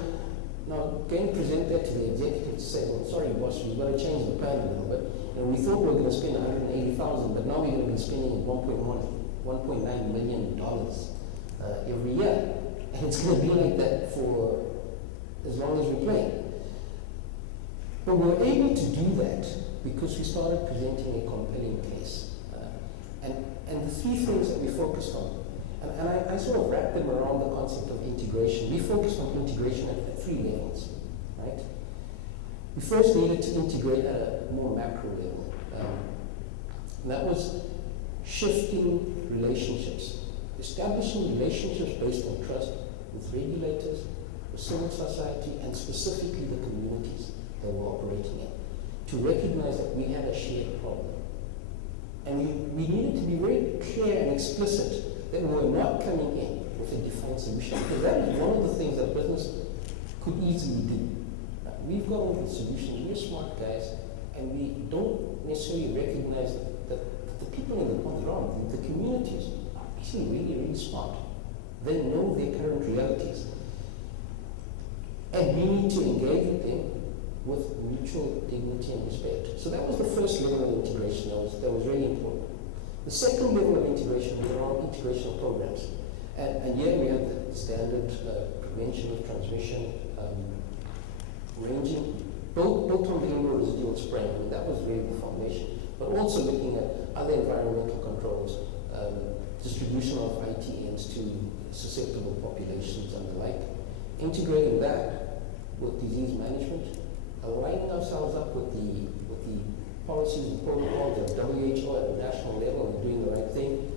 now, going to present that to the executive to say, well, sorry, boss, we've got to change the plan a little bit. And we thought we were going to spend 180,000, but now we're going to be spending $1.9 million every year. And it's going to be like that for as long as we're playing. But we were able to do that because we started presenting a compelling case. And the three things that we focused on, and I sort of wrapped them around the concept of integration. We focused on integration at three levels, right? We first needed to integrate at a more macro level. And that was shifting relationships, establishing relationships based on trust with regulators, with civil society, and specifically the communities that we're operating in, to recognize that we had a shared problem. And we needed to be very clear and explicit that we were not coming in with a defined solution, because that is one of the things that business could easily do. We've got all the solutions, we're smart guys, and we don't necessarily recognize that the people on the ground, the communities, are actually really, really smart. They know their current realities. And we need to engage with them with mutual dignity and respect. So that was the first level of integration that was really important. The second level of integration was around integration of programs. And here we have the standard prevention of transmission, ranging, built on the indoor residual spraying. I mean, that was really the foundation. But also looking at other environmental controls, distribution of ITNs to susceptible populations and the like, integrating that with disease management, aligning ourselves up with the policies and protocols of WHO at the national level and doing the right thing,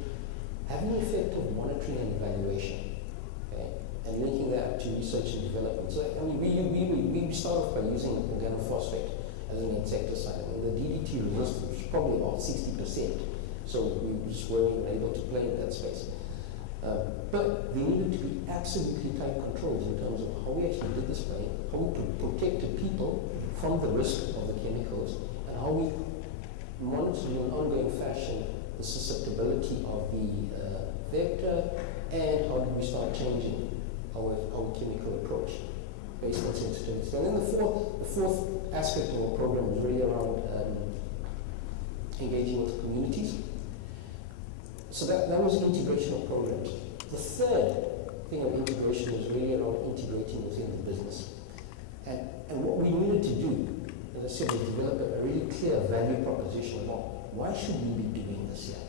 having effective monitoring and evaluation, okay, and linking that to research and development. So, I mean, we start off by using organophosphate as an insecticide. I mean, the DDT resistance was probably about 60%, so we just weren't even able to play in that space. But there needed to be absolutely tight controls in terms of how we actually did this spraying, how we protected people from the risk of the chemicals, and how we monitored in an ongoing fashion the susceptibility of the vector, and how did we start changing our chemical approach based on sensitivity. And then the fourth aspect of our program was really around engaging with communities. So that was integration of programs. The third thing of integration was really around integrating within the business. And what we needed to do, as I said, was develop a really clear value proposition about why should we be doing this here?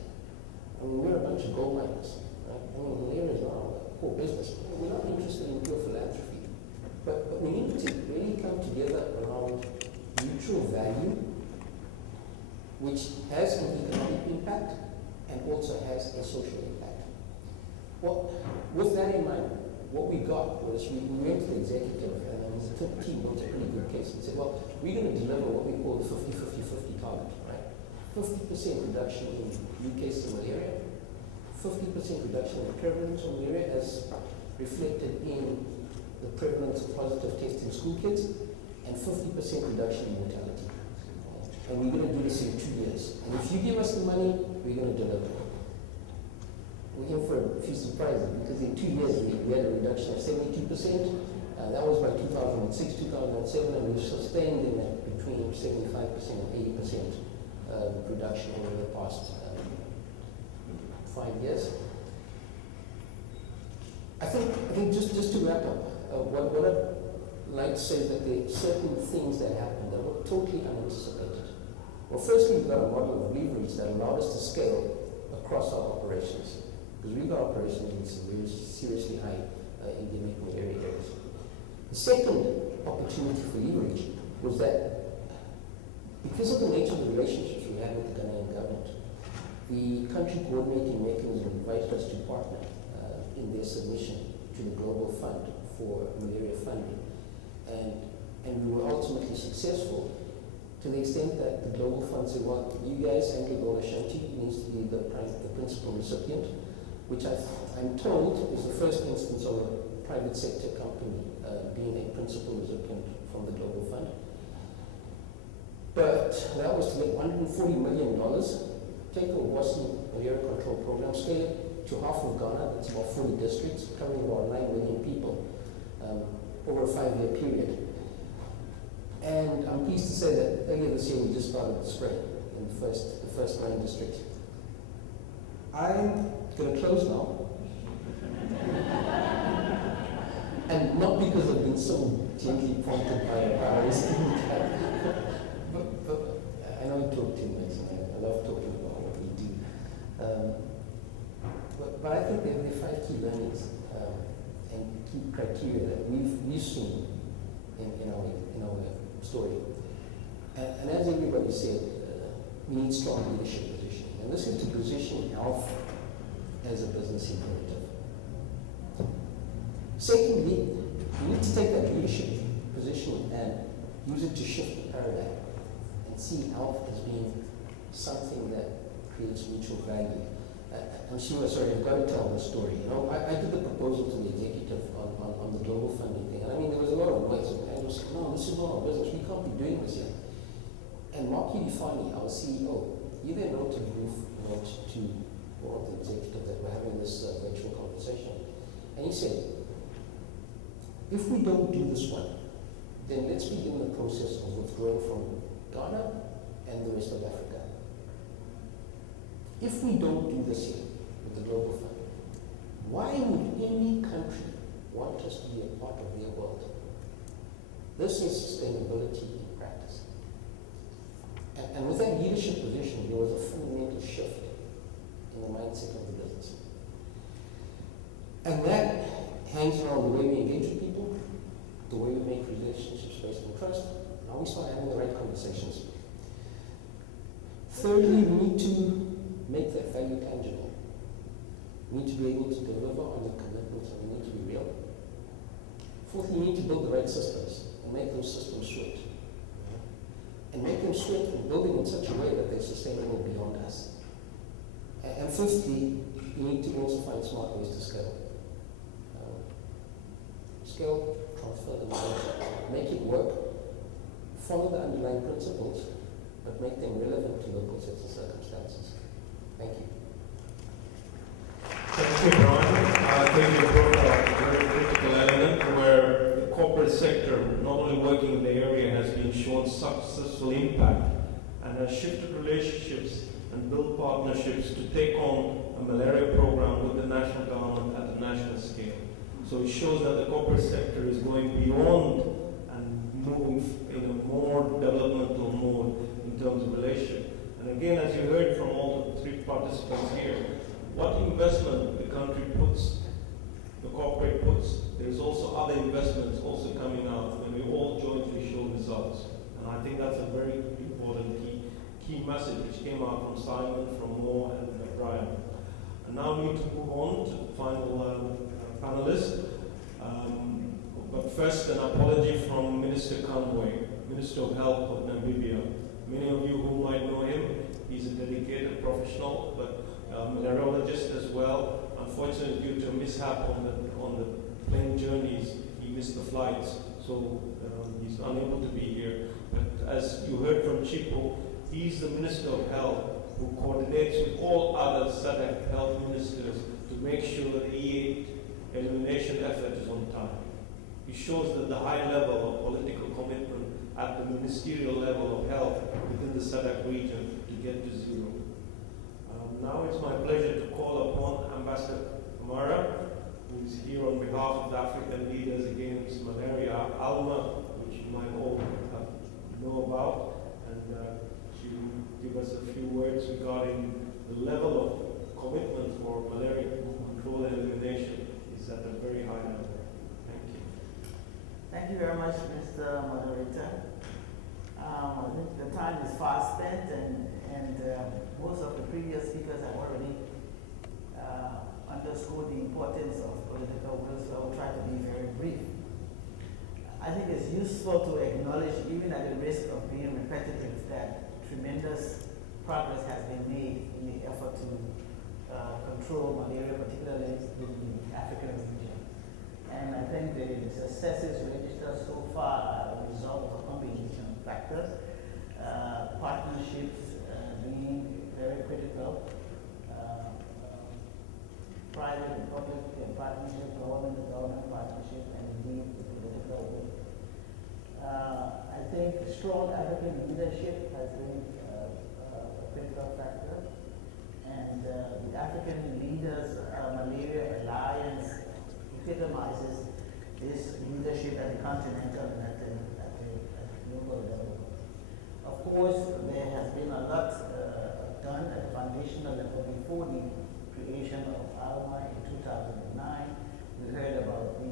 I mean, we're a bunch of gold miners, right? I mean, malaria is not our core business. We're not interested in pure philanthropy. But we needed to really come together around mutual value, which has an economic impact and also has a social impact. Well, with that in mind, what we got was we went to the executive and the team built a pretty good case and said, well, we're going to deliver what we call the 50-50-50 target, right? 50% reduction in new cases of malaria, 50% reduction in the prevalence of malaria as reflected in the prevalence of positive tests in school kids, and 50% reduction in mortality. And we're going to do this in 2 years. And if you give us the money, we're going to deliver. We're in for a few surprises because in 2 years we had a reduction of 72%. That was by 2006, 2007, and we've sustained in at between 75% and 80% reduction over the past 5 years. I think just to wrap up, what I'd like to say is that there are certain things that happened that were totally unanticipated. Well, firstly, we've got a model of leverage that allowed us to scale across our operations, because we've got operations in some very seriously high endemic malaria areas. The second opportunity for leverage was that because of the nature of the relationships we had with the Ghanaian government, the country coordinating mechanism invited us to partner in their submission to the Global Fund for malaria funding. And we were ultimately successful to to the extent that the Global Fund said, well, you guys, AngloGold Ashanti needs to be the principal recipient, which I'm told is the first instance of a private sector company being a principal recipient from the Global Fund. But that was to make $140 million, take the Boston Malaria Control Program, scale it to half of Ghana, that's about 40 districts, covering about 9 million people over a 5-year period. And I'm pleased to say that earlier this year we just started the spray in the first 9 districts. I'm going to close now. And not because I've been so gently prompted by a priorist, but I know I talk too much. I love talking about what we do. But I think there are 5 key learnings and key criteria that we've seen in our story. And as everybody said, we need strong leadership positioning. And this is to position health as a business imperative. Secondly, we need to take that leadership position and use it to shift the paradigm and see health as being something that creates mutual value. I'm sure, sorry, I've got to tell the story. You know, I did the proposal to the executive on the global funding thing, and I mean, there was a lot of noise. I was like, no, this is not our business. We can't be doing this here. And Mark Udifani, our CEO, he then wrote a brief note to one of the executives that we're having this virtual conversation, and he said, if we don't do this one, then let's begin the process of withdrawing from Ghana and the rest of Africa. If we don't do this here with the Global Fund, why would any country want us to be a part of their world? This is sustainability in practice. And with that leadership position, there was a fundamental shift in the mindset of the business. And that hangs around the way we engage with people, the way we make relationships based on trust. Now we start having the right conversations. Thirdly, we need to make that value tangible. We need to be able to deliver on the commitments, and we need to be real. Fourthly, we need to build the right systems and make those systems sweat. And make them sweat and build them in such a way that they're sustainable beyond us. And fifthly, we need to also find smart ways to scale. Scale, transfer the knowledge, make it work, follow the underlying principles, but make them relevant to local sets and circumstances. Thank you. Thank you, Brian. I think you brought up a very critical element where the corporate sector, not only working in the area, has been shown successful impact and has shifted relationships and built partnerships to take on a malaria program with the national government at a national scale. So it shows that the corporate sector is going beyond and moving in a more developmental mode in terms of relationship. And again, as you heard from all the 3 participants here, what investment the country puts, the corporate puts, there's also other investments also coming out when we all jointly show results. And I think that's a very important key message which came out from Simon, from Mo, and Brian. And now we need to move on to the final panelist. But first, an apology from Minister Conway, Minister of Health of Namibia. Many of you who might know him, he's a dedicated professional, but malariologist as well. Unfortunately, due to a mishap on the plane journeys, he missed the flights, so he's unable to be here. But as you heard from Chipo, he's the Minister of Health who coordinates with all other SADC health ministers to make sure that the E8 elimination effort is on time. It shows that the high level of political commitment at the ministerial level of health within the SADC region to get to zero. Now it's my pleasure to call upon Ambassador Amara, who is here on behalf of the African Leaders Against Malaria, ALMA, which you might all know about, and she will give us a few words regarding the level of commitment for malaria control and elimination is at a very high level. Thank you. Thank you very much, Mr. Moderator. I think the time is fast spent, and most of the previous speakers have already underscored the importance of political will, so I will try to be very brief. I think it's useful to acknowledge, even at the risk of being repetitive, that tremendous progress has been made in the effort to control malaria, particularly in the African region. And I think the successes registered so far are a result of a combination of factors, partnerships being very critical, private and public partnership, government and government partnership, and indeed the political will. I think strong African leadership has been a critical factor, and the African Leaders Malaria Alliance epitomizes this leadership at the continental and at the global level. Of course, there has been a lot done at the foundational level before the creation of ALMA in 2009. We heard about the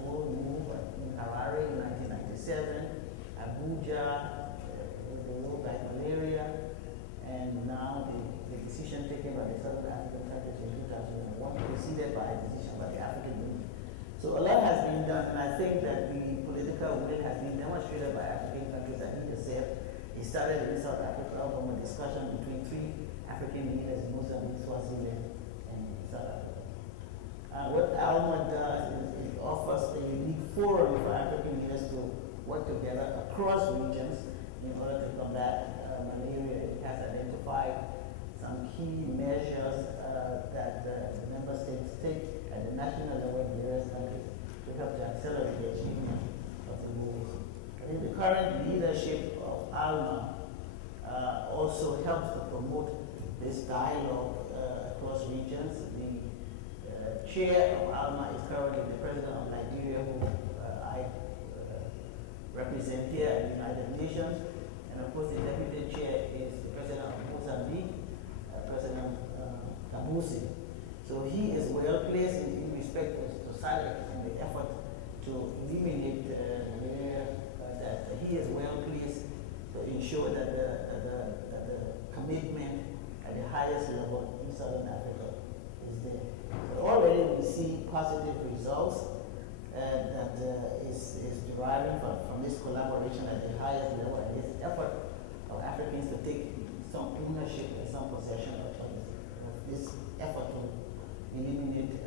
whole move in Harare in 1997, Abuja, the World Bank Malaria, and now the decision taken by the Southern African countries in 2001, preceded by a decision by the African Union. So a lot has been done, and I think that the political will has been demonstrated by African countries. I think it started in South Africa from a discussion between 3 African leaders, Mozambique, Swaziland, and South Africa. What ALMA does is it offers a unique forum for African leaders to work together across regions in order to combat malaria. It has identified some key measures that the member states take at the national level in various countries to help to accelerate the achievement of the goals. I think the current leadership of ALMA also helps to promote this dialogue across regions. The chair of ALMA is currently the president of Nigeria, who I represent here at the United Nations. And of course, the deputy chair is the president of Mozambique, President Kamusi. So he is well placed in respect to SADC in the effort to eliminate malaria. That he is well placed to ensure that the commitment at the highest level in Southern Africa is there. So already we see positive results that is deriving from this collaboration at the highest level and this effort of Africans to take some ownership and some possession of this effort to eliminate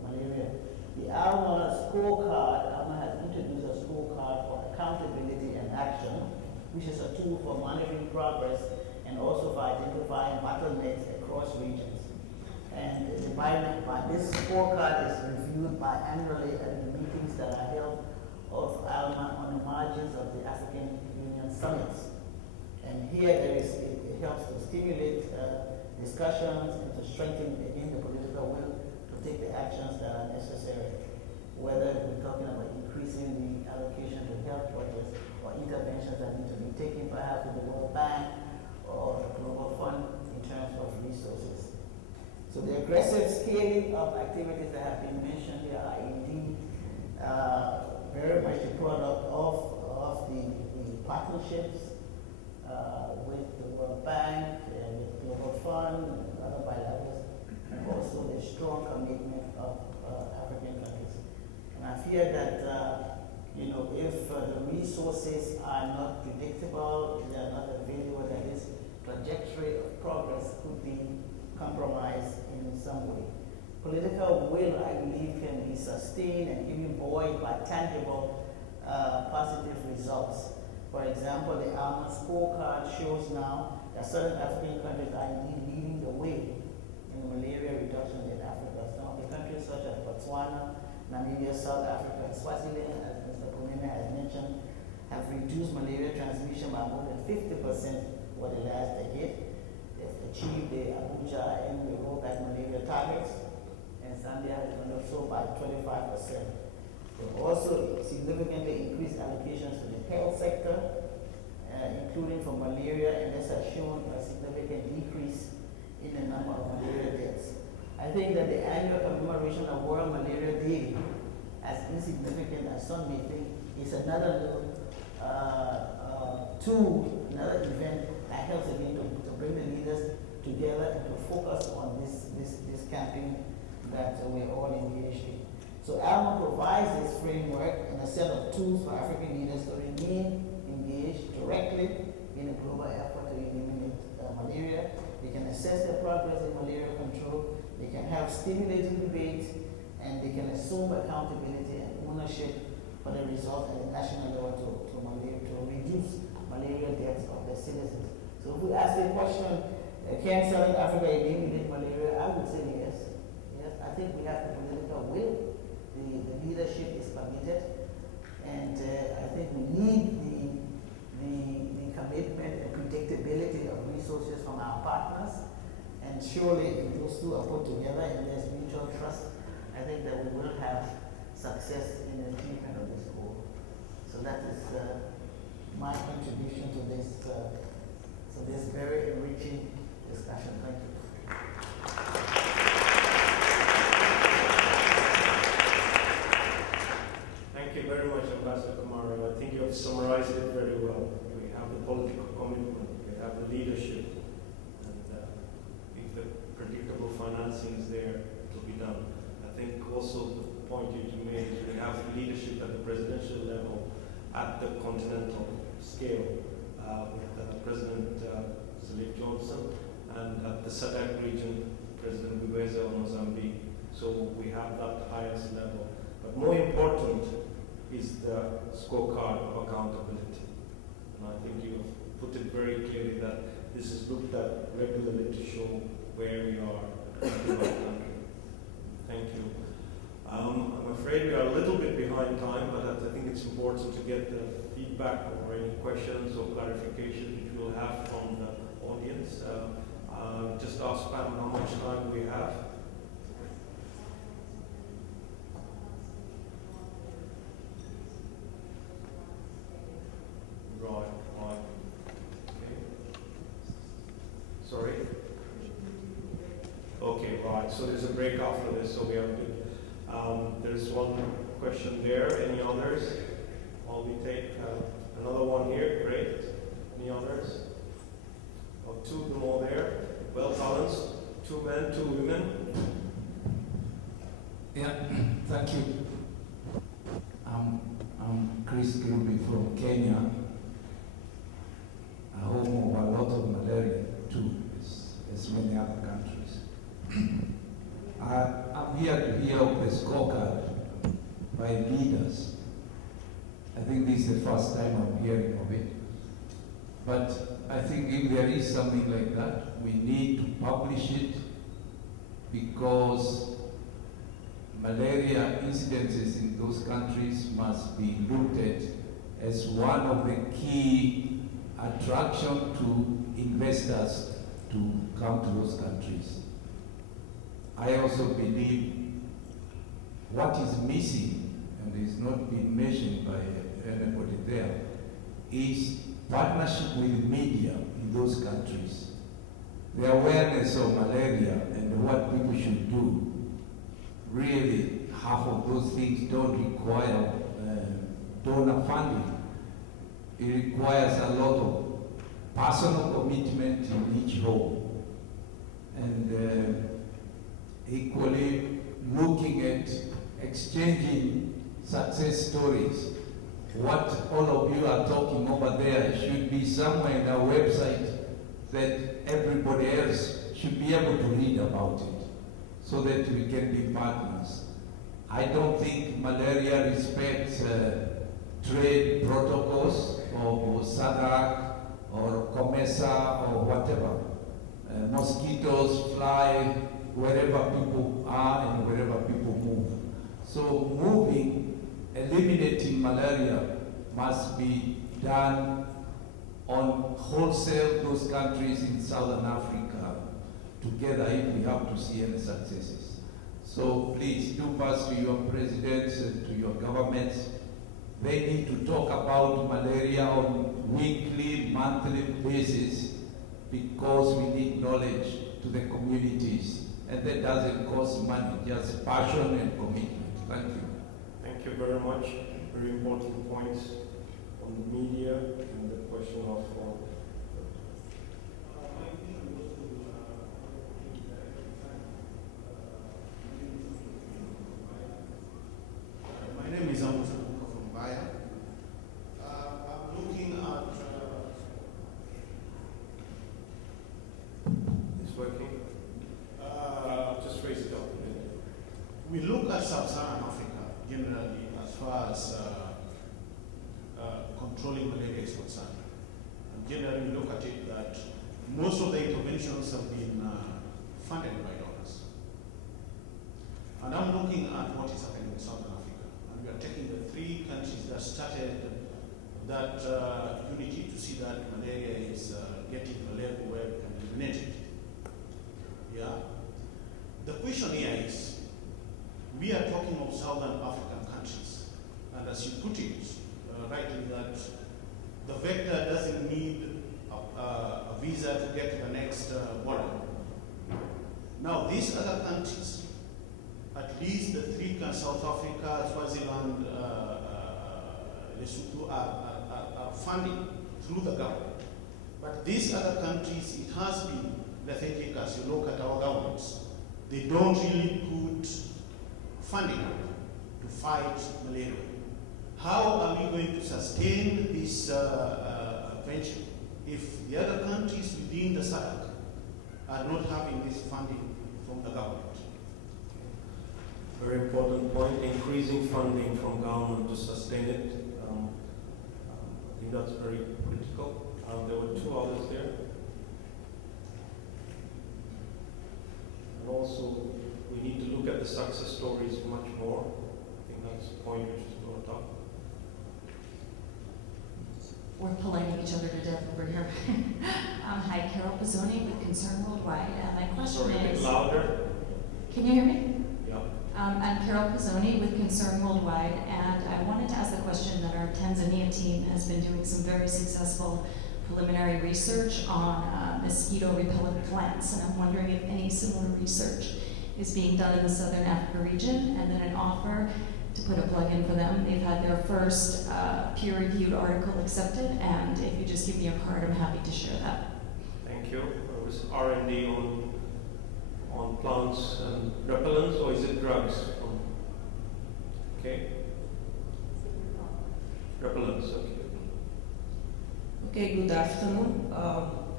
malaria. The ALMA scorecard, ALMA has introduced a scorecard for accountability and action, which is a tool for monitoring progress and also for identifying bottlenecks across regions. And this scorecard is reviewed biannually at the meetings that are held of ALMA on the margins of the African Union summits. And here it helps to stimulate discussions and to strengthen again the political will to take the actions that are necessary. Whether we're talking about increasing the allocation to health budgets or interventions that need to be taken perhaps with the World Bank or the Global Fund in terms of resources. So the aggressive scaling of activities that have been mentioned here are indeed very much a product of the partnerships with the World Bank, with the Global Fund, and other bilaterals, and also the strong commitment of African countries. And I fear that if the resources are not predictable, they are not available, that this trajectory of progress could be compromised in some way. Political will, I believe, can be sustained and even buoyed by tangible positive results. For example, the ALMA scorecard shows now that certain African countries are indeed leading the way in malaria reduction in Africa. Some of the countries such as Botswana, Namibia, South Africa, and Swaziland, as Mr. Kunene has mentioned, have reduced malaria transmission by more than 50% over the last decade. They've achieved the Abuja and the World Bank malaria targets, and Zambia has done so by 25%. They've also significantly increased allocations to the health sector, including for malaria, and this has shown a significant decrease in the number of malaria deaths. I think that the annual commemoration of World Malaria Day, as insignificant as some may think, is another little tool, another event that helps again to bring the leaders together and to focus on this campaign that we're all engaged in. So ALMA provides this framework and a set of tools for African leaders to remain engaged directly in a global effort to eliminate malaria. They can assess their progress in malaria control, they can have stimulating debate, and they can assume accountability and ownership for the result at the national level to reduce malaria deaths of their citizens. So if we ask the question, can Southern Africa eliminate malaria? I would say yes. Yes, I think we have the political will. The leadership is committed, and I think we need the commitment and predictability of resources from our partners. And surely, if those two are put together and there's mutual trust, I think that we will have success in the achievement of this goal. So that is my contribution to this very enriching discussion. Thank you. Thank you very much, Ambassador Kamaru. I think you have summarized it very well. We have the political commitment, we have the leadership, and if the predictable financing is there, it will be done. I think also the point you made is we have leadership at the presidential level, at the continental scale, with President Salif Johnson, and at the SADC region, President Guweza of Mozambique. So we have that highest level. But more important is the scorecard of accountability. And I think you have put it very clearly that this is looked at regularly to show where we are in our country. Thank you. I'm afraid we are a little bit behind time, but I think it's important to get the feedback or any questions or clarifications which we'll have from the audience. Just ask Pam how much time we have. Right. Okay. Sorry? Okay, right. So there's a break after this, so we have to. There's one question there. Any others? While we take another one here. Great. Any others? Oh, two more there. Well balanced. 2 men, 2 women. Yeah, thank you. I'm Chris Gilby from Kenya, a home of a lot of malaria too, as many other countries. I'm here to hear of the scorecard by leaders. I think this is the first time I'm hearing of it. But I think if there is something like that, we need to publish it, because malaria incidences in those countries must be looked at as one of the key attraction to investors to come to those countries. I also believe what is missing, and is not being mentioned by anybody there, is partnership with media in those countries. The awareness of malaria and what people should do, really half of those things don't require donor funding. It requires a lot of personal commitment in each home. And equally looking at exchanging success stories. What all of you are talking over there should be somewhere in our website that everybody else should be able to read about it, so that we can be partners. I don't think malaria respects trade protocols or SADC or COMESA or whatever. Mosquitoes fly wherever people are and wherever people move. So eliminating malaria must be done on wholesale those countries in Southern Africa together if we have to see any successes. So please do pass to your presidents and to your governments. They need to talk about malaria on weekly, monthly basis, because we need knowledge to the communities. And that doesn't cost money, just passion and commitment. Thank you. Thank you very much. Very important points on the media and the question of we look at Sub-Saharan Africa generally as far as controlling malaria is concerned. And generally, we look at it that most of the interventions have been funded by donors. And I'm looking at what is happening in Southern Africa. And we are taking the 3 countries that started that unity to see that malaria is getting to a level where we can eliminate it. Yeah. The question here is, we are talking of Southern African countries, and as you put it rightly, that the vector doesn't need a visa to get to the next border. Now, these other countries, at least the 3 countries, South Africa, Swaziland, Lesotho, are funding through the government. But these other countries, it has been lethargic as you look at our governments. They don't really put funding to fight malaria. How are we going to sustain this venture if the other countries within the SADC are not having this funding from the government? Very important point, increasing funding from government to sustain it. I think that's very critical. There were 2 others there. And also, we need to look at the success stories much more. I think that's a point which is brought up. We're polling each other to death over here. Hi, Carol Pizzoni with Concern Worldwide. My question Sorry, a bit is... louder. Can you hear me? Yeah. I'm Carol Pizzoni with Concern Worldwide, and I wanted to ask the question that our Tanzania team has been doing some very successful preliminary research on mosquito repellent plants, and I'm wondering if any similar research is being done in the Southern Africa region, and then an offer to put a plug in for them. They've had their first peer-reviewed article accepted, and if you just give me a card, I'm happy to share that. Thank you. It was R&D on plants and repellents, or is it drugs? Okay. Repellents, okay. Okay, good afternoon.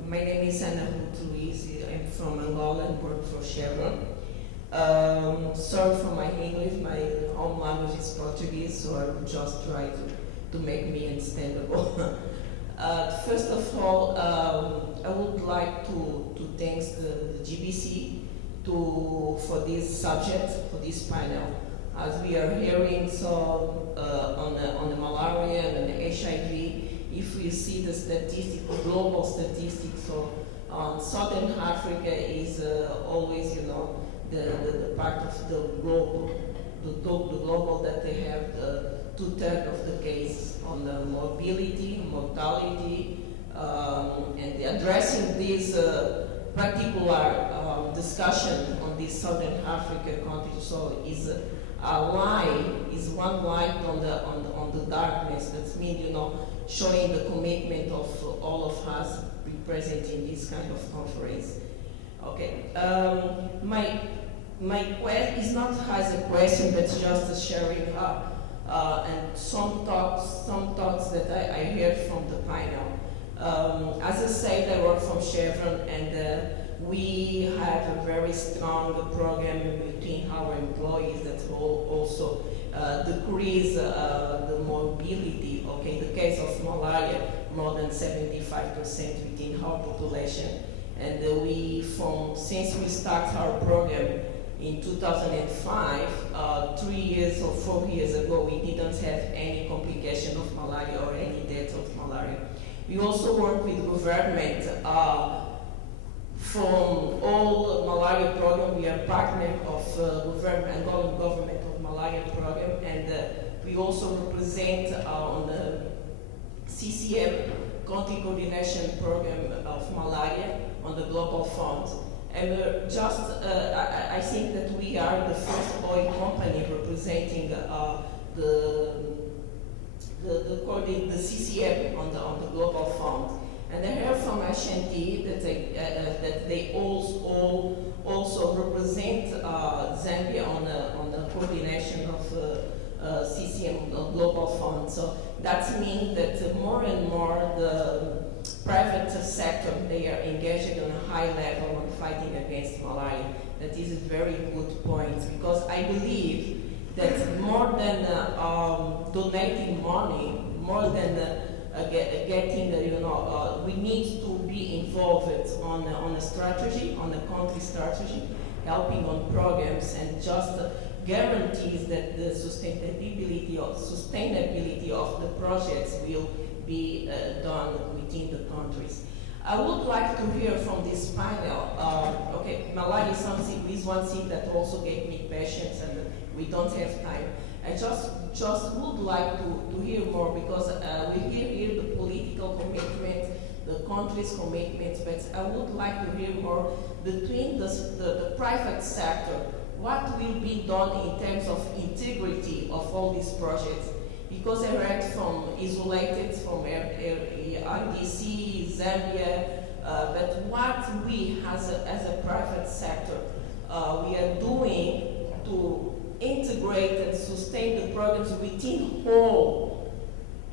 My name is Ana Ruth Luiz. I'm from Angola and work for Chevron. Sorry for my English, my home language is Portuguese, so I will just try to make me understandable. First of all, I would like to thank the GBC for this subject, for this panel. As we are hearing on the malaria and the HIV, if we see the statistics, global statistics, Southern Africa is always, the part of the global that they have 2/3 of the case on the morbidity, mortality, and addressing this particular discussion on this Southern Africa country. So is a light, is one light on the darkness. That means showing the commitment of all of us be present in this kind of conference. Okay, my question is not as a question, but just a sharing and some thoughts that I heard from the panel. As I said, I work from Chevron, and we have a very strong program between our employees that will also decrease the morbidity. Okay, the case of malaria, more than 75% within our population. And since we start our program in 2005, 3 years or 4 years ago, we didn't have any complication of malaria or any death of malaria. We also work with government. From all malaria program, we are partner of Angolan government of malaria program, and we also represent on the CCM, Country Coordination Program of Malaria, on the Global Fund. And I think that we are the first oil company representing the CCM on the Global Fund. And I heard from Ashanti that they also represent Zambia on the coordination of CCM Global Fund. So that means that more and more the private sector, they are engaged on a high level on fighting against malaria. that is a very good point, because I believe that more than donating money, more than getting, we need to be involved on a strategy, on a country strategy, helping on programs, and just guarantees that the sustainability of the projects will be done within the countries. I would like to hear from this panel. Malaria is one thing that also gave me patience, and we don't have time. I just would like to hear more, because we hear here the political commitment, the country's commitment, but I would like to hear more between the private sector. What will be done in terms of integrity of all these projects? Because I read from isolated from RDC, Zambia, but what we as a private sector we are doing to integrate and sustain the programs within whole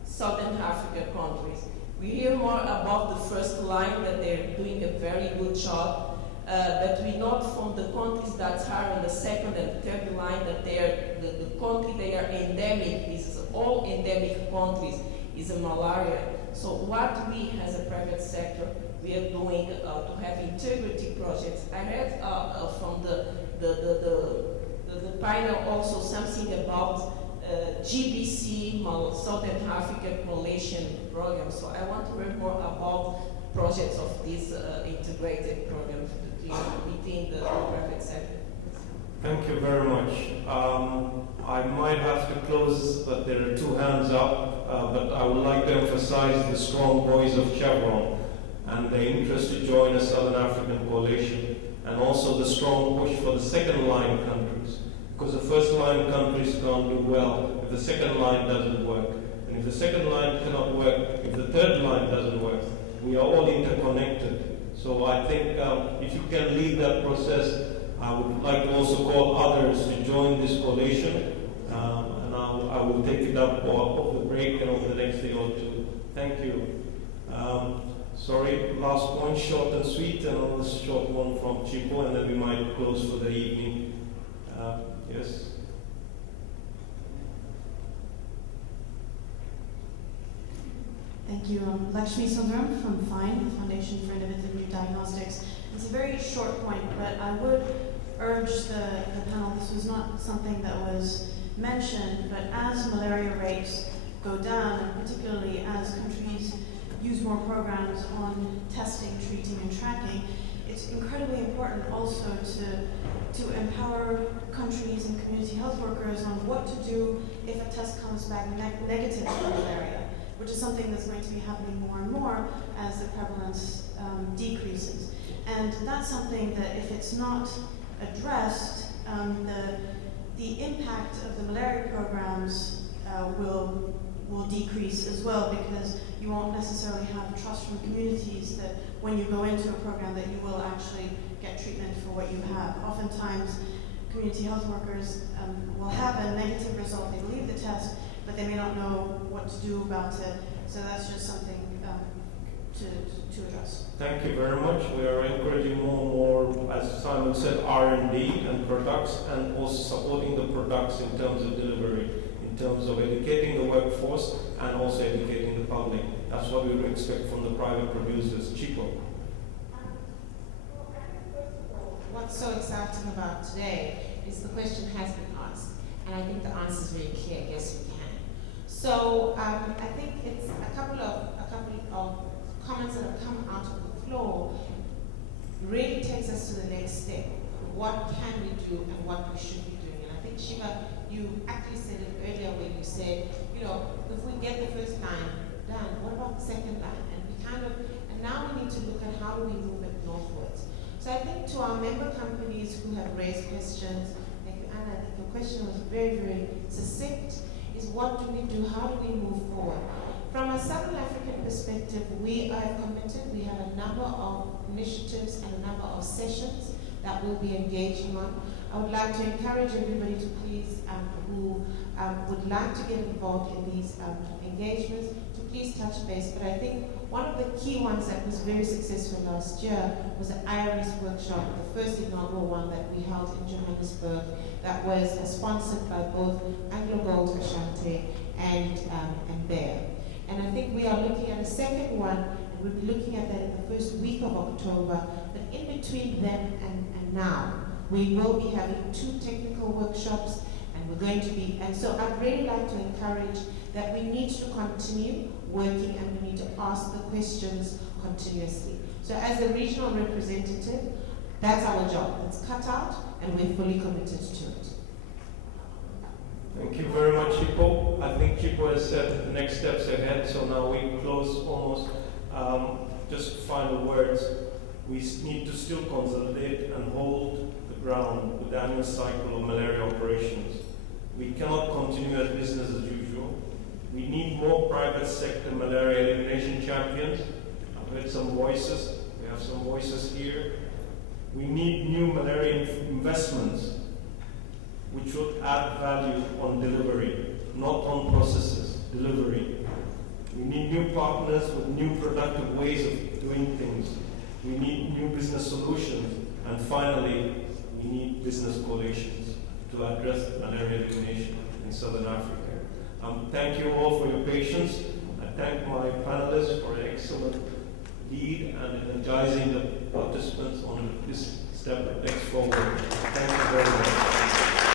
Southern Africa countries. We hear more about the first line, that they're doing a very good job, but we know from the countries that are on the second and third line that the country they are endemic, this is all endemic countries, is a malaria. So what we as a private sector, we are doing to have integrity projects. I heard from the panel also something about GBC, Southern Africa Coalition program. So I want to learn more about projects of these integrated programs within the private sector. Thank you very much. I might have to close, but there are two hands up, but I would like to emphasize the strong voice of Chevron and the interest to join a Southern African coalition, and also the strong push for the second line countries, because the first line countries can't do well if the second line doesn't work. And if the second line cannot work, if the third line doesn't work, we are all interconnected. So I think if you can lead that process, I would like to also call others to join this coalition, and I will take it up over the break and over the next day or two. Thank you. Sorry, last point, short and sweet, and another short one from Chipo, and then we might close for the evening. Yes. Thank you. Lakshmi Sundaram from FINE, the Foundation for Innovative New Diagnostics. It's a very short point, but I would urge the panel, this was not something that was mentioned, but as malaria rates go down, and particularly as countries use more programs on testing, treating, and tracking, it's incredibly important also to empower countries and community health workers on what to do if a test comes back negative for malaria, which is something that's going to be happening more and more as the prevalence decreases. And that's something that if it's not addressed, the impact of the malaria programs will decrease as well, because you won't necessarily have trust from communities that when you go into a program that you will actually get treatment for what you have. Oftentimes, community health workers will have a negative result. They believe the test, but they may not know what to do about it. So that's just something to address. Thank you very much. We are encouraging more and more, as Simon said, R&D and products, and also supporting the products in terms of delivery, in terms of educating the workforce and also educating the public. That's what we would expect from the private producers. Chico. What's so exciting about today is the question has been asked, and I think the answer is very clear. Yes, we can. So I think it's a couple of comments that have come out of the floor really takes us to the next step. What can we do and what we should be doing? And I think, Shiva, you actually said it earlier when you said, if we get the first line done, what about the second line? And now we need to look at how do we move it northwards. So I think to our member companies who have raised questions, thank you, Anna, I think your question was very, very succinct, is what do we do, how do we move forward? From a Southern African perspective, we are committed. We have a number of initiatives and a number of sessions that we'll be engaging on. I would like to encourage everybody to please, who would like to get involved in these engagements, to please touch base. But I think one of the key ones that was very successful last year was the IRS workshop, the first inaugural one that we held in Johannesburg, that was sponsored by both AngloGold Ashanti and Bayer. And I think we are looking at a second one, and we'll be looking at that in the first week of October. But in between then and now, we will be having 2 technical workshops, and we're going to be, and so I'd really like to encourage that we need to continue working and we need to ask the questions continuously. So as a regional representative, that's our job. It's cut out, and we're fully committed to it. Thank you very much, Chipo. I think Chipo has said the next steps ahead, so now we close almost. Just final words. We need to still consolidate and hold the ground with the annual cycle of malaria operations. We cannot continue as business as usual. We need more private sector malaria elimination champions. I've heard some voices. We have some voices here. We need new malaria investments which would add value on delivery, not on processes, delivery. We need new partners with new productive ways of doing things. We need new business solutions. And finally, we need business coalitions to address malaria elimination in Southern Africa. Thank you all for your patience. I thank my panelists for an excellent lead and energizing the participants on this step next forward. Thank you very much.